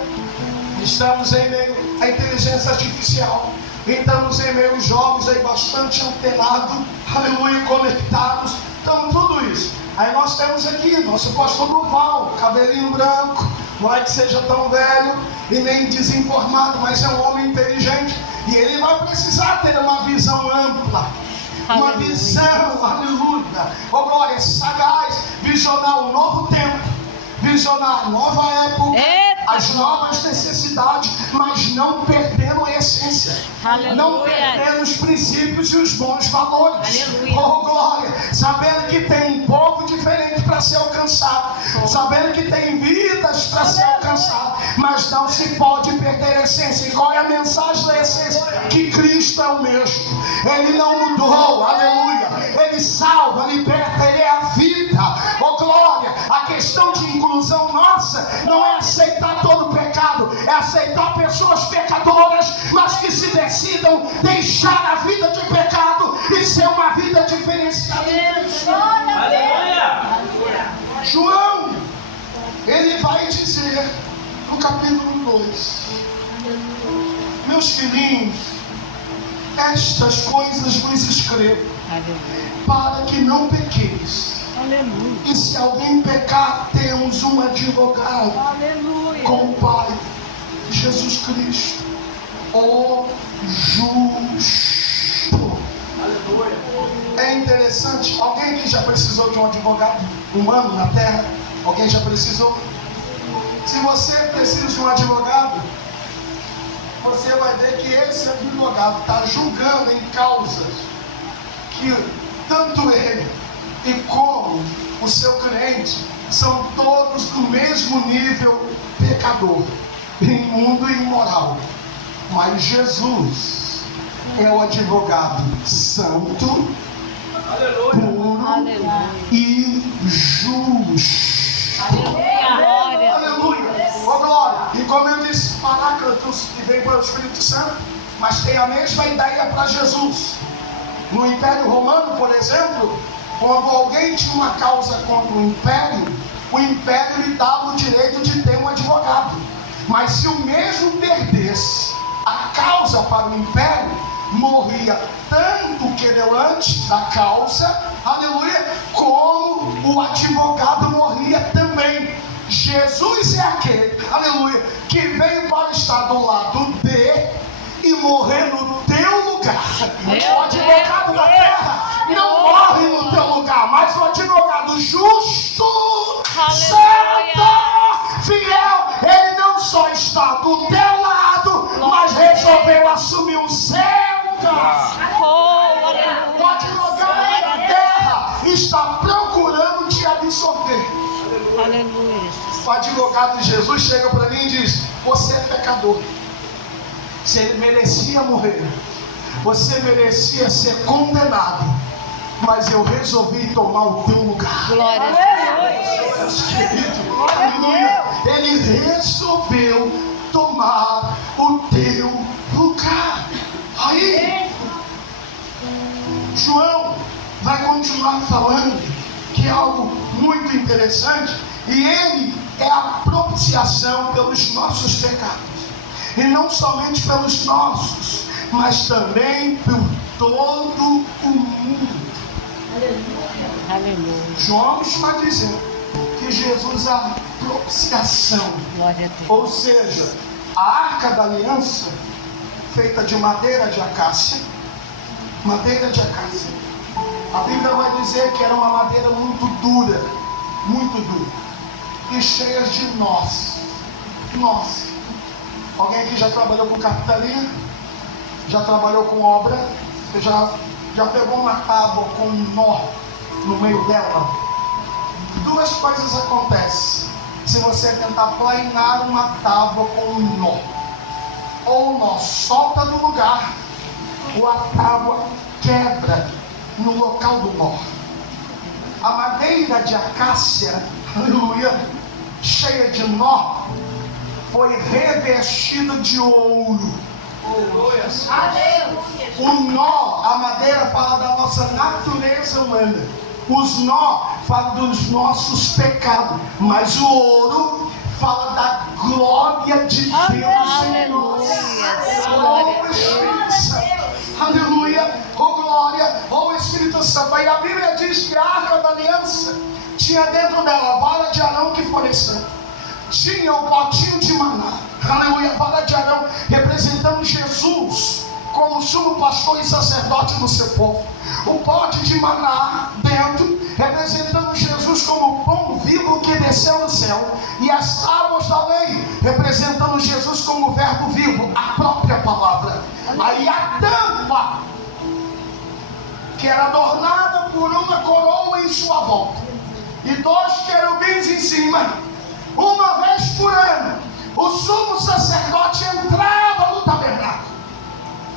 estamos em meio à inteligência artificial, estamos em meio aos jovens aí bastante antenados, aleluia, conectados, então tudo isso. Aí nós temos aqui nosso pastor Duval, cabelinho branco, não é que seja tão velho e nem desinformado, mas é um homem inteligente, e ele vai precisar ter uma visão ampla, uma visão, aleluia, oh glória, sagaz, visionar o novo tempo, visionar a nova época, as novas necessidades, mas não perdendo a essência, não perdendo os princípios e os bons valores. Oh glória, sabendo que tem um povo diferente para ser alcançado, sabendo que tem vidas para ser alcançado, mas não se pode perder a essência. E qual é a mensagem da essência? Que Cristo é o mesmo, Ele não mudou, aleluia, Ele salva, liberta, Ele é a vida. Oh glória, a questão de inclusão nossa não é aceitar todo o pecado, é aceitar pessoas pecadoras, mas que se decidam deixar a vida de pecado e ser uma vida diferenciada. Aleluia! João, ele vai dizer no capítulo 2: meus filhinhos, estas coisas vos escrevo para que não pequeis. Aleluia. E se alguém pecar, temos um advogado, aleluia, com o Pai, Jesus Cristo, o justo. Aleluia. É interessante, alguém aqui já precisou de um advogado humano na terra? Alguém já precisou? Se você precisa de um advogado, você vai ver que esse advogado está julgando em causas que tanto ele e como o seu cliente são todos do mesmo nível pecador, imundo e imoral. Mas Jesus é o advogado santo, puro, aleluia, e justo. Aleluia. Aleluia. Oh, glória. E como eu disse, Paráclitos, que vem para o Espírito Santo, mas tem a mesma ideia para Jesus. No Império Romano, por exemplo, quando alguém tinha uma causa contra o império lhe dava o direito de ter um advogado. Mas se o mesmo perdesse a causa para o império, morria tanto o querelante da causa, aleluia, como o advogado morria também. Jesus é aquele, aleluia, que veio para estar do lado de e morrer no teu lugar. O advogado da terra não morre no teu lugar, mas o advogado justo, santo, fiel, ele não só está do teu lado, mas resolveu assumir o seu lugar. O advogado da terra está procurando te absolver. Aleluia. O advogado de Jesus chega para mim e diz: você é pecador, você merecia morrer, você merecia ser condenado, mas eu resolvi tomar o teu lugar. Glória a Deus. Aleluia. Ele resolveu tomar o teu lugar. Aí João vai continuar falando que é algo muito interessante, e ele é a propiciação pelos nossos pecados, e não somente pelos nossos, mas também por todo o mundo. Aleluia. João está dizendo que Jesus é a propiciação, ou seja, A arca da aliança, feita de madeira de acácia. Madeira de acácia. A Bíblia vai dizer que era uma madeira muito dura. Muito dura. E cheia de nós. Nós. Alguém aqui já trabalhou com carpintaria? Já trabalhou com obra? Você já pegou uma tábua com um nó no meio dela? Duas coisas acontecem se você tentar planear uma tábua com um nó. Ou o nó solta do lugar, ou a tábua quebra no local do nó. A madeira de acácia, aleluia, cheia de nó, foi revestida de ouro. O nó, a madeira fala da nossa natureza humana. Os nó falam dos nossos pecados. Mas o ouro fala da glória de Deus em nós. Oh, Espírito Santo. Aleluia. Oh, glória. Oh, Espírito Santo. E a Bíblia diz que a arca da aliança tinha dentro dela a vara de Arão que floresceu. Tinha o potinho de maná. Aleluia. A vara de Arão representando Jesus como sumo pastor e sacerdote do seu povo. O pote de maná dentro, representando Jesus como o pão vivo que desceu do céu. E as tábuas da lei, representando Jesus como o verbo vivo, a própria palavra. Aí a tampa, que era adornada por uma coroa em sua volta. E 2 querubins em cima. Uma vez por ano, o sumo sacerdote entrava no tabernáculo.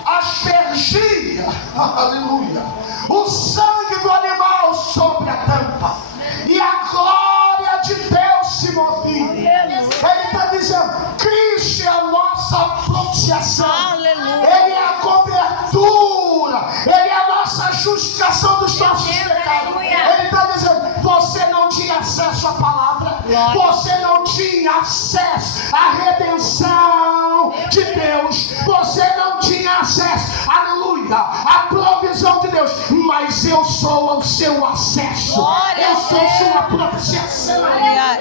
Aspergia, aleluia, o sangue do animal sobre a tampa, e a glória de Deus se movia. Ele está dizendo: Cristo é a nossa propiciação, aleluia. Ele é a cobertura, Ele é a nossa justificação dos nossos pecados. Ele está dizendo: você não tinha acesso à palavra, você não tinha acesso à redenção de Deus, você não tinha acesso, aleluia, à provisão de Deus, mas eu sou o seu acesso, eu sou sua propiciação. Aleluia.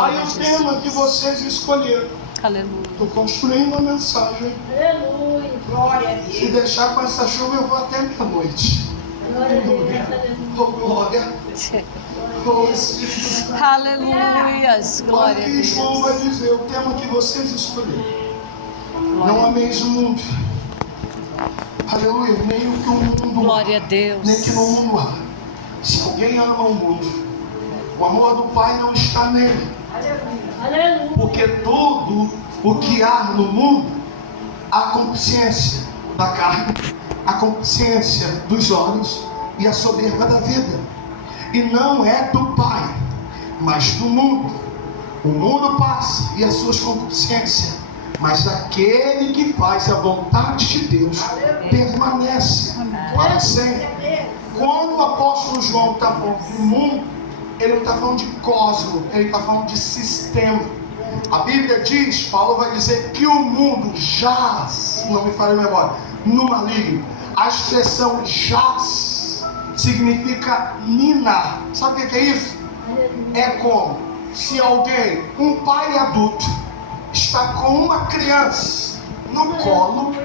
Aí o tema que vocês escolheram, estou construindo uma mensagem. Aleluia. Glória a Deus. Se deixar com essa chuva eu vou até meia-noite. Oh, glória. Oh, Espírito. Aleluia. Glória a Olha que Deus. João vai dizer, o tema que vocês escolheram. Não ameis o mundo. Aleluia. Nem o que o mundo Glória a Deus. nem que no mundo há. Se alguém ama o mundo, o amor do Pai não está nele. Aleluia. Porque tudo o que há no mundo, a concupiscência da carne, a concupiscência dos olhos e a soberba da vida. E não é do Pai, mas do mundo. O mundo passa e as suas concupiscências, mas aquele que faz a vontade de Deus permanece para sempre. Quando o apóstolo João está falando do mundo, ele não está falando de cosmo, ele está falando de sistema. A Bíblia diz, Paulo vai dizer que o mundo jaz, não me falha a memória, no maligno. A expressão jaz significa minar. Sabe o que é isso? É como se alguém, um pai adulto, está com uma criança no colo,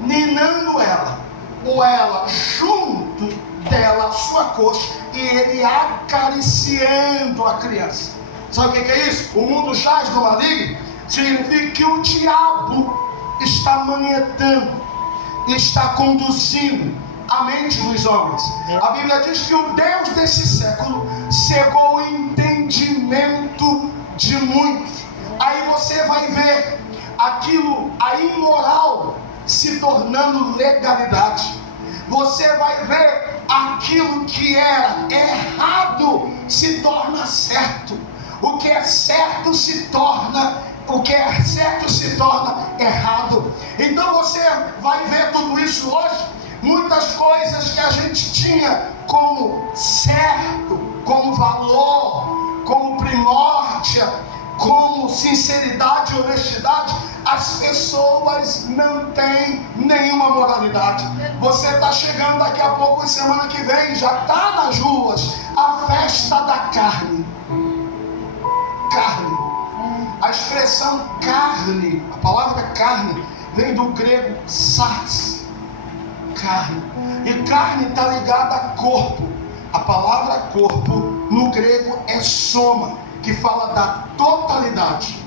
ninando ela, ou ela junto dela, sua coxa, e ele acariciando a criança. Sabe o que é isso? O mundo jaz no maligno significa que o diabo está manietando, está conduzindo a mente dos homens. A Bíblia diz que o Deus desse século cegou o entendimento de muitos. Aí você vai ver aquilo, a imoral, se tornando legalidade. Você vai ver aquilo que era errado se torna certo. O que é certo se torna errado. Então você vai ver tudo isso hoje. Muitas coisas que a gente tinha como certo, como valor, como primórdia, como sinceridade e honestidade, as pessoas não têm nenhuma moralidade. Você está chegando daqui a pouco, semana que vem, já está nas ruas a festa da carne. expressão carne, a palavra carne, vem do grego sarx, carne. E carne está ligada a corpo. A palavra corpo no grego é soma, que fala da totalidade.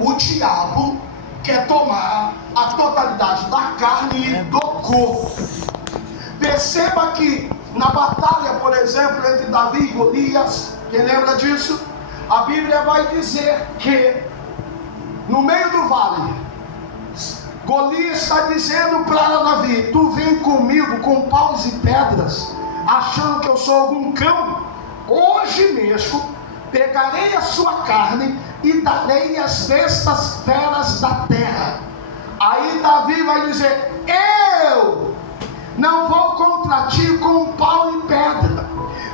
O diabo quer tomar a totalidade da carne e do corpo. Perceba que na batalha, por exemplo, entre Davi e Golias, quem lembra disso? A Bíblia vai dizer que no meio do vale, Golias está dizendo para Davi: tu vem comigo com paus e pedras, achando que eu sou algum cão? Hoje mesmo pegarei a sua carne e darei às bestas feras da terra. Aí Davi vai dizer: eu não vou contra ti com pau e pedra,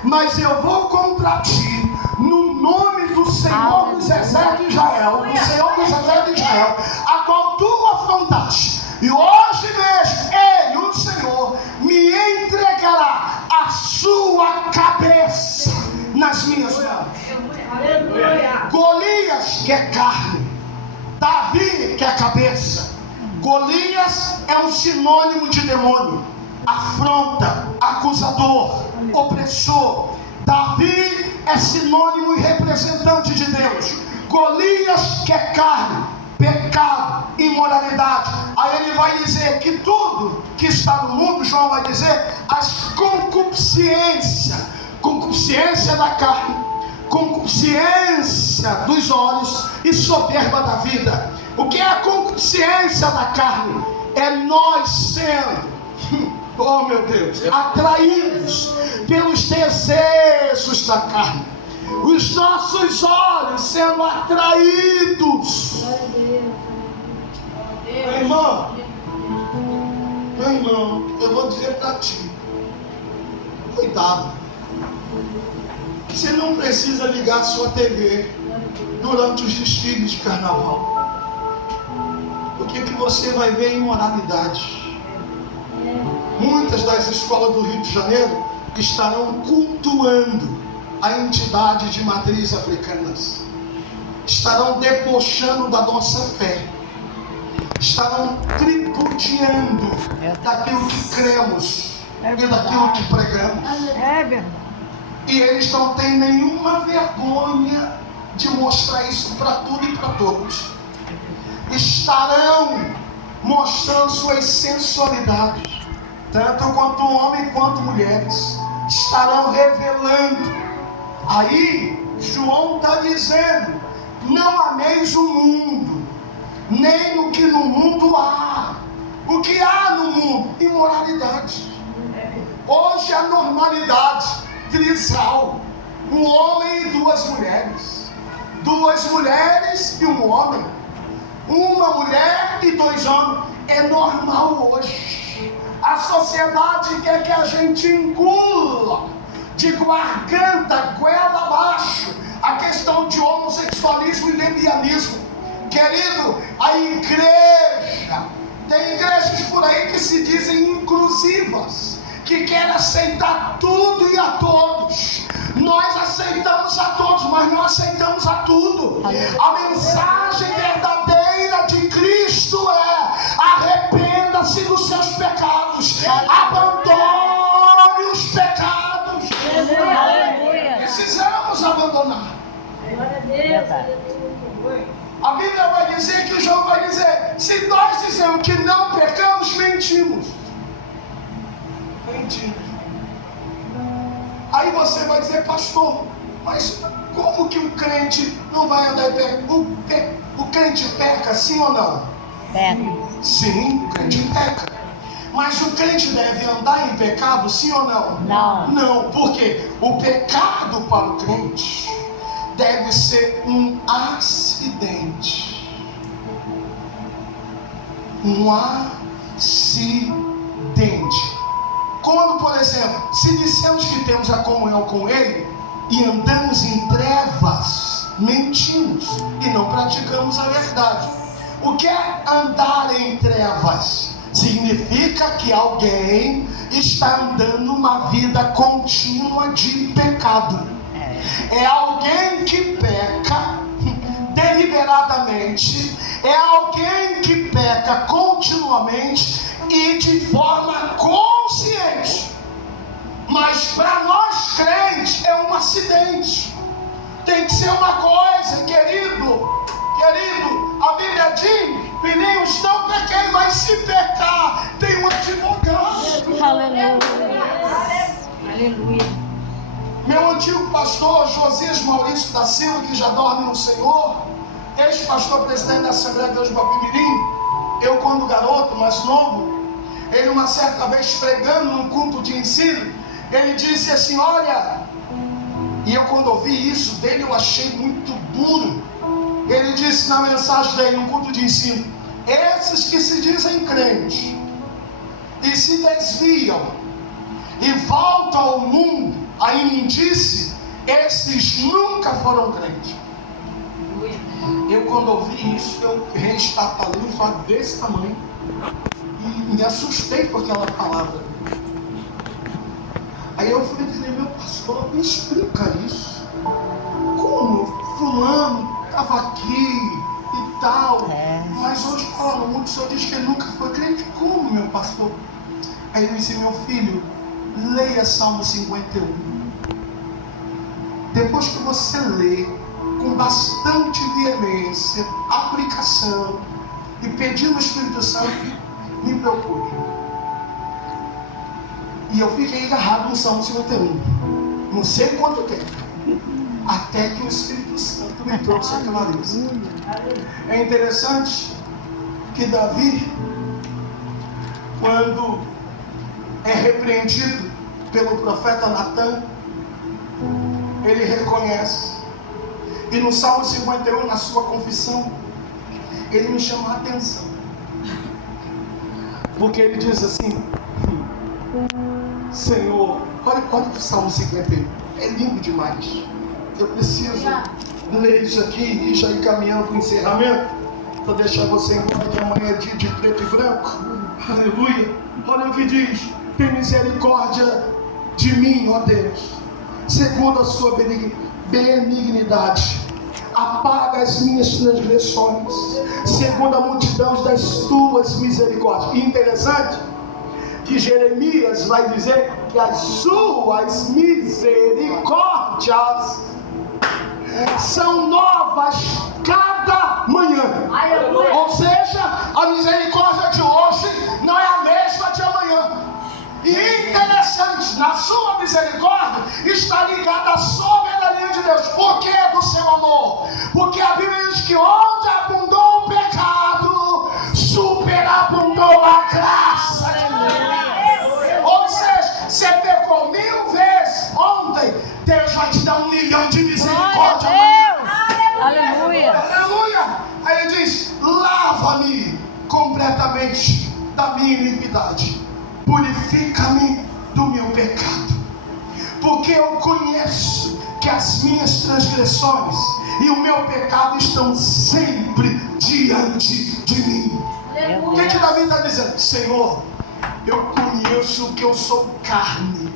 mas eu vou contra ti no nome do Senhor dos exércitos de Israel, do Senhor dos exércitos de Israel, a qual tu afrontaste. E hoje mesmo Ele, o Senhor, me entregará a sua cabeça nas minhas mãos. Golias quer carne, Davi quer cabeça. Golias é um sinônimo de demônio, afronta, acusador, opressor. Davi é sinônimo e representante de Deus. Golias quer carne, pecado, imoralidade. Aí ele vai dizer que tudo que está no mundo, João vai dizer, as concupiscência da carne, concupiscência dos olhos e soberba da vida. O que é a concupiscência da carne? É nós sendo, oh meu Deus, atraídos pelos desejos da carne, os nossos olhos sendo atraídos. Meu irmão, eu vou dizer para ti, cuidado. Você não precisa ligar sua TV durante os desfiles de carnaval, porque que você vai ver imoralidade. Muitas das escolas do Rio de Janeiro estarão cultuando a entidade de matriz africanas, estarão debochando da nossa fé, estarão tripudiando daquilo que cremos e daquilo que pregamos. É verdade. E eles não têm nenhuma vergonha de mostrar isso para tudo e para todos. Estarão mostrando suas sensualidades, tanto quanto homem quanto mulheres, estarão revelando. Aí João está dizendo: não ameis o mundo, nem o que no mundo há. O que há no mundo? Imoralidade. Hoje a normalidade trisal, um homem e duas mulheres e um homem, uma mulher e dois homens, é normal hoje. A sociedade quer que a gente engula de garganta, goela abaixo, a questão de homossexualismo e lesbianismo. Querido, a igreja, tem igrejas por aí que se dizem inclusivas, que querem aceitar tudo e a todos. Nós aceitamos a todos, mas não aceitamos a tudo. A mensagem verdadeira de Cristo é: arrependa-se dos seus pecados, abandone os pecados. Precisamos abandonar. A Bíblia vai dizer, que o João vai dizer, se nós dizemos que não pecamos, mentimos. Aí você vai dizer: pastor, mas como que o crente não vai andar em pecado? O crente peca, sim ou não? Peca. Sim, o crente peca. Mas o crente deve andar em pecado, sim ou não? Não. Não, porque o pecado para o crente deve ser um acidente. Um acidente. Quando, por exemplo, se dissemos que temos a comunhão com Ele e andamos em trevas, mentimos e não praticamos a verdade. O que é andar em trevas? Significa que alguém está andando uma vida contínua de pecado. É alguém que peca deliberadamente diariamente é alguém que peca continuamente e de forma consciente. Mas para nós crentes é um acidente. Tem que ser uma coisa, querido, a Bíblia diz, filhinhos, não pequei, mas se pecar, tem um advogado. Aleluia. Aleluia. Meu antigo pastor Josias Maurício da Silva, que já dorme no Senhor, ex-pastor presidente da Assembleia de Deus de Guapimirim, eu quando garoto, mais novo, ele uma certa vez pregando num culto de ensino, ele disse assim, olha, e eu quando ouvi isso dele eu achei muito duro. Ele disse na mensagem dele, num culto de ensino, esses que se dizem crentes e se desviam e voltam ao mundo, a imundície, esses nunca foram crentes. Eu quando ouvi isso, eu reestalei um fato desse tamanho e me assustei com aquela palavra. Aí eu falei, meu pastor, me explica isso. Como fulano estava aqui e tal, mas hoje falando muito, o senhor diz que ele nunca foi crente. Como, meu pastor? Aí ele disse, meu filho, leia Salmo 51. Depois que você lê com bastante veemência, aplicação e pedindo ao Espírito Santo, me procure. E eu fiquei agarrado no Salmo 51, não sei quanto tempo, até que o Espírito Santo me trouxe a clareza. É interessante que Davi, quando é repreendido pelo profeta Natan, ele reconhece. E no Salmo 51, na sua confissão, ele me chama a atenção. Porque ele diz assim, Senhor, olha o Salmo 51, é lindo demais. Eu preciso ler isso aqui e já ir caminhando para o encerramento, para deixar você embora, que amanhã é dia de preto e branco. Aleluia. Olha o que diz, tem misericórdia de mim, ó Deus, segundo a sua benignidade, apaga as minhas transgressões, segundo a multidão das tuas misericórdias. E interessante que Jeremias vai dizer que as suas misericórdias são novas cada manhã. Ou seja, a misericórdia de hoje não é a mesma de amanhã. E interessante, na sua misericórdia está ligada a soberania de Deus. Por que do seu amor? Porque a Bíblia diz que onde abundou o pecado, superabundou a graça. Ou seja, você pecou 1000 vezes ontem, Deus vai te dar 1.000.000 de misericórdia amanhã. Aleluia. Aleluia. Aí ele diz, lava-me completamente da minha iniquidade, purifica-me do meu pecado, porque eu conheço que as minhas transgressões e o meu pecado estão sempre diante de mim. O que Davi está dizendo? Senhor, eu conheço que eu sou carne.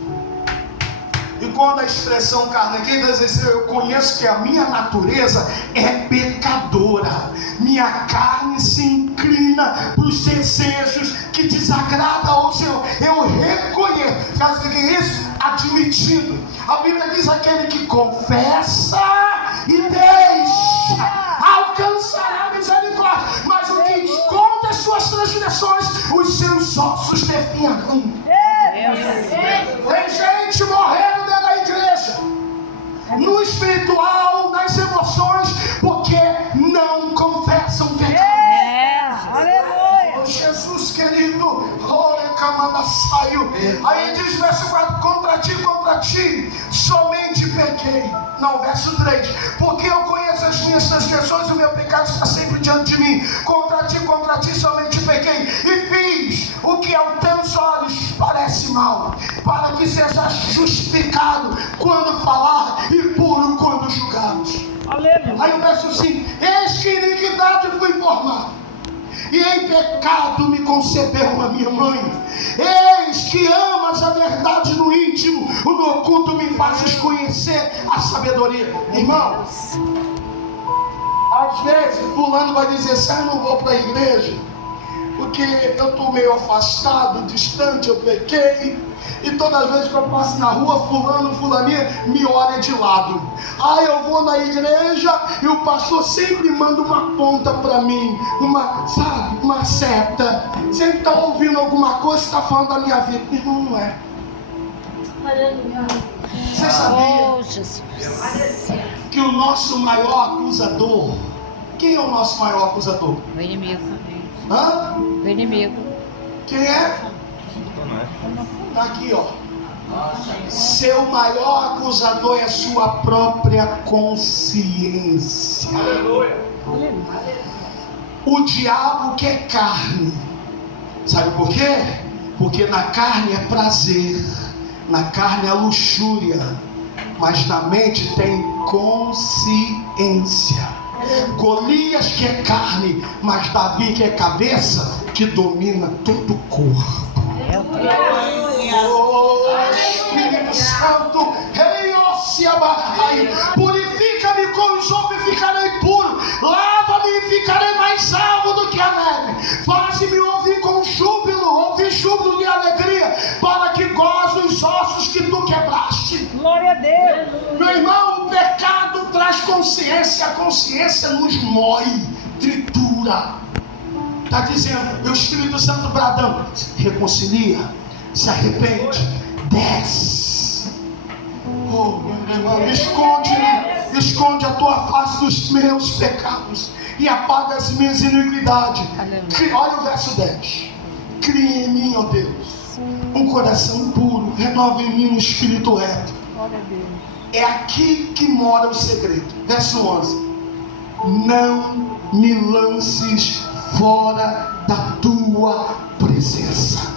E quando a expressão carne aqui está dizendo, eu conheço que a minha natureza é pecadora. Minha carne se inclina para os desejos que desagradam ao Senhor. Eu reconheço. Sabe o que é isso? Admitindo. A Bíblia diz, aquele que confessa e deixa alcançará a misericórdia. Mas o que esconde as suas transgressões, os seus ossos definharão. Tem gente morrendo dentro da igreja, no espiritual, nas emoções, porque não confessam pecado. Aleluia. Oh, Jesus querido, saiu. Aí diz verso 4, contra ti, somente pequei. Não, verso 3, porque eu conheço as minhas transgressões, o meu pecado está sempre diante de mim. Contra ti, somente pequei, e fiz o que aos teus olhos parece mal, para que sejas justificado quando falar e puro quando julgados. Aí o verso 5, eis que iniquidade fui formado, e em pecado me concebeu a minha mãe. Eis que amas a verdade no íntimo, no oculto me fazes conhecer a sabedoria. Irmãos, as Às vezes, fulano vai dizer assim, eu não vou para a igreja, porque eu estou meio afastado, distante, eu pequei. E todas as vezes que eu passo na rua, fulano, fulaninha, me olha de lado. Eu vou na igreja e o pastor sempre manda uma ponta para mim, uma seta. Sempre está ouvindo alguma coisa, está falando da minha vida. Irmão, não é. Você sabia que o nosso maior acusador, quem é o nosso maior acusador? O inimigo. Hã? O inimigo. Quem é? Está aqui, ó. Seu maior acusador é a sua própria consciência. O diabo quer carne. Sabe por quê? Porque na carne é prazer, na carne é luxúria, mas na mente tem consciência. Golias quer carne, mas Davi quer cabeça, que domina todo o corpo. Espírito Santo, purifica-me com isopo e ficarei puro, lava-me e ficarei mais salvo do que a neve, faz-me ouvir júbilo de alegria, para que goze os ossos que tu quebraste. Glória a Deus. Meu irmão, o pecado traz consciência, a consciência nos moe, tritura. Está dizendo, o Espírito Santo bradando, reconcilia, se arrepende, desce. Oh, meu irmão, esconde a tua face dos meus pecados e apaga as minhas iniquidades. Olha o verso 10. Cria em mim, ó Deus, um coração puro, renova em mim um espírito reto. É aqui que mora o segredo. Verso 11. Não me lances fora da tua presença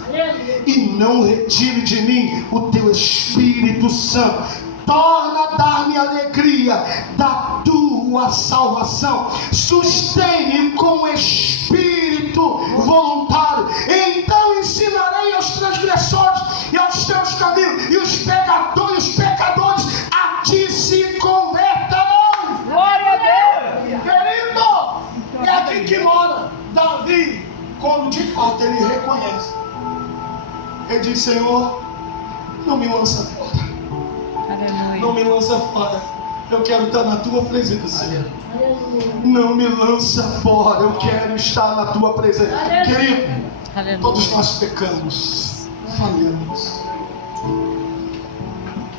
e não retire de mim o teu Espírito Santo. Torna a dar-me alegria da tua salvação, sustém-me com espírito voluntário, então ensinarei aos transgressores e aos teus caminhos, e os pecadores a ti se converterão. Glória a Deus. Querido, é aqui que mora Davi. Quando de fato ele reconhece, ele diz, Senhor, não me lança fora. Aleluia. Não me lança fora. Eu quero estar na tua presença. Não me lança fora. Eu quero estar na tua presença. Querido, todos nós pecamos, falhamos.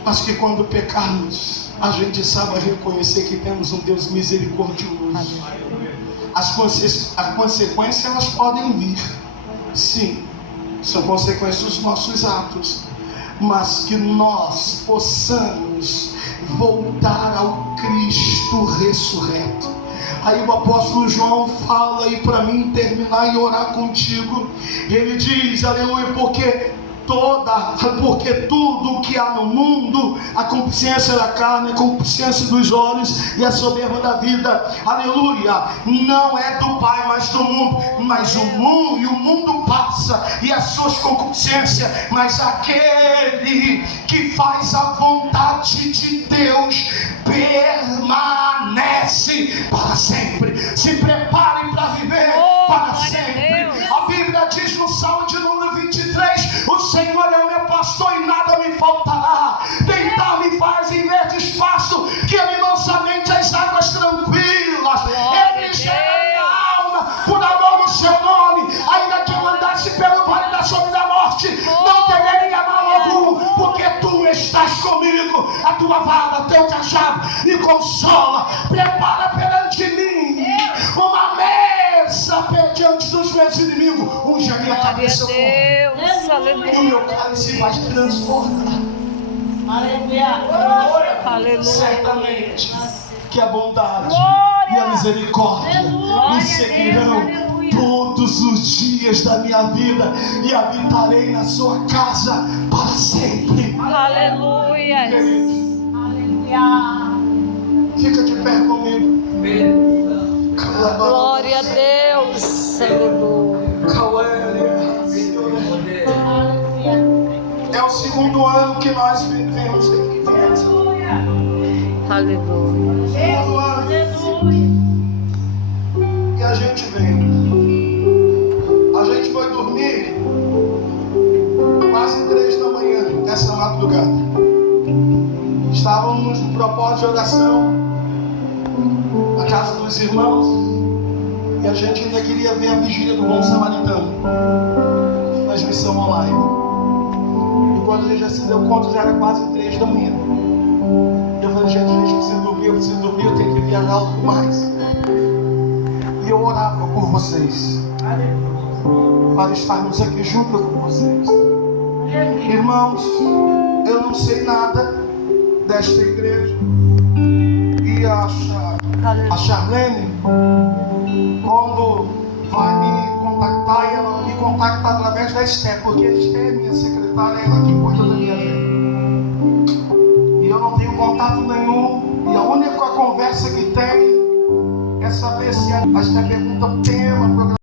Mas que quando pecarmos, a gente sabe reconhecer que temos um Deus misericordioso. As consequências, elas podem vir. Sim, são consequências dos nossos atos. Mas que nós possamos voltar ao Cristo ressurreto. Aí o apóstolo João fala aí para mim terminar e orar contigo. Ele diz, aleluia, porque tudo que há no mundo, a concupiscência da carne, a concupiscência dos olhos e a soberba da vida, aleluia, não é do Pai, mas do mundo. Mas o mundo passa e as suas concupiscências, mas aquele que faz a vontade de Deus permanece para sempre. Se preparem para viver para sempre. A Bíblia diz no Salmo de número 23, o Senhor é o meu pastor e nada me faltará. Deitar-me faz em verdes pastos, que ele mansamente as águas tranquilas. Refrigera minha alma por amor do seu nome. Ainda que eu andasse pelo vale da sombra da morte, não temerei mal algum, porque tu estás comigo. A tua vara, teu cajado me consola. Prepara perante mim uma mesa diante dos meus inimigos. Unge a minha cabeça com óleo, e o meu cálice vai transbordar. Aleluia. Certamente que a bondade e a misericórdia me seguirão todos os dias da minha vida, e habitarei na sua casa para sempre. Aleluia. Fica de pé comigo. Glória a Deus. Aleluia. É o segundo ano que nós vivemos aqui. Aleluia. Segundo ano. na casa dos irmãos, e a gente ainda queria ver a vigília do Bom Samaritano, transmissão online. E quando a gente já se deu conta, já era quase 3 da manhã. Eu falei, gente precisa dormir, eu preciso dormir, eu tenho que viajar algo mais. E eu orava por vocês, para estarmos aqui junto com vocês. Irmãos, eu não sei nada desta igreja. E a Charlene, quando vai me contactar, e ela me contacta através da Esther, porque a Esther é minha secretária, ela que cuida da minha agenda. E eu não tenho contato nenhum, e a única conversa que tem é saber se a Esther pergunta o tema,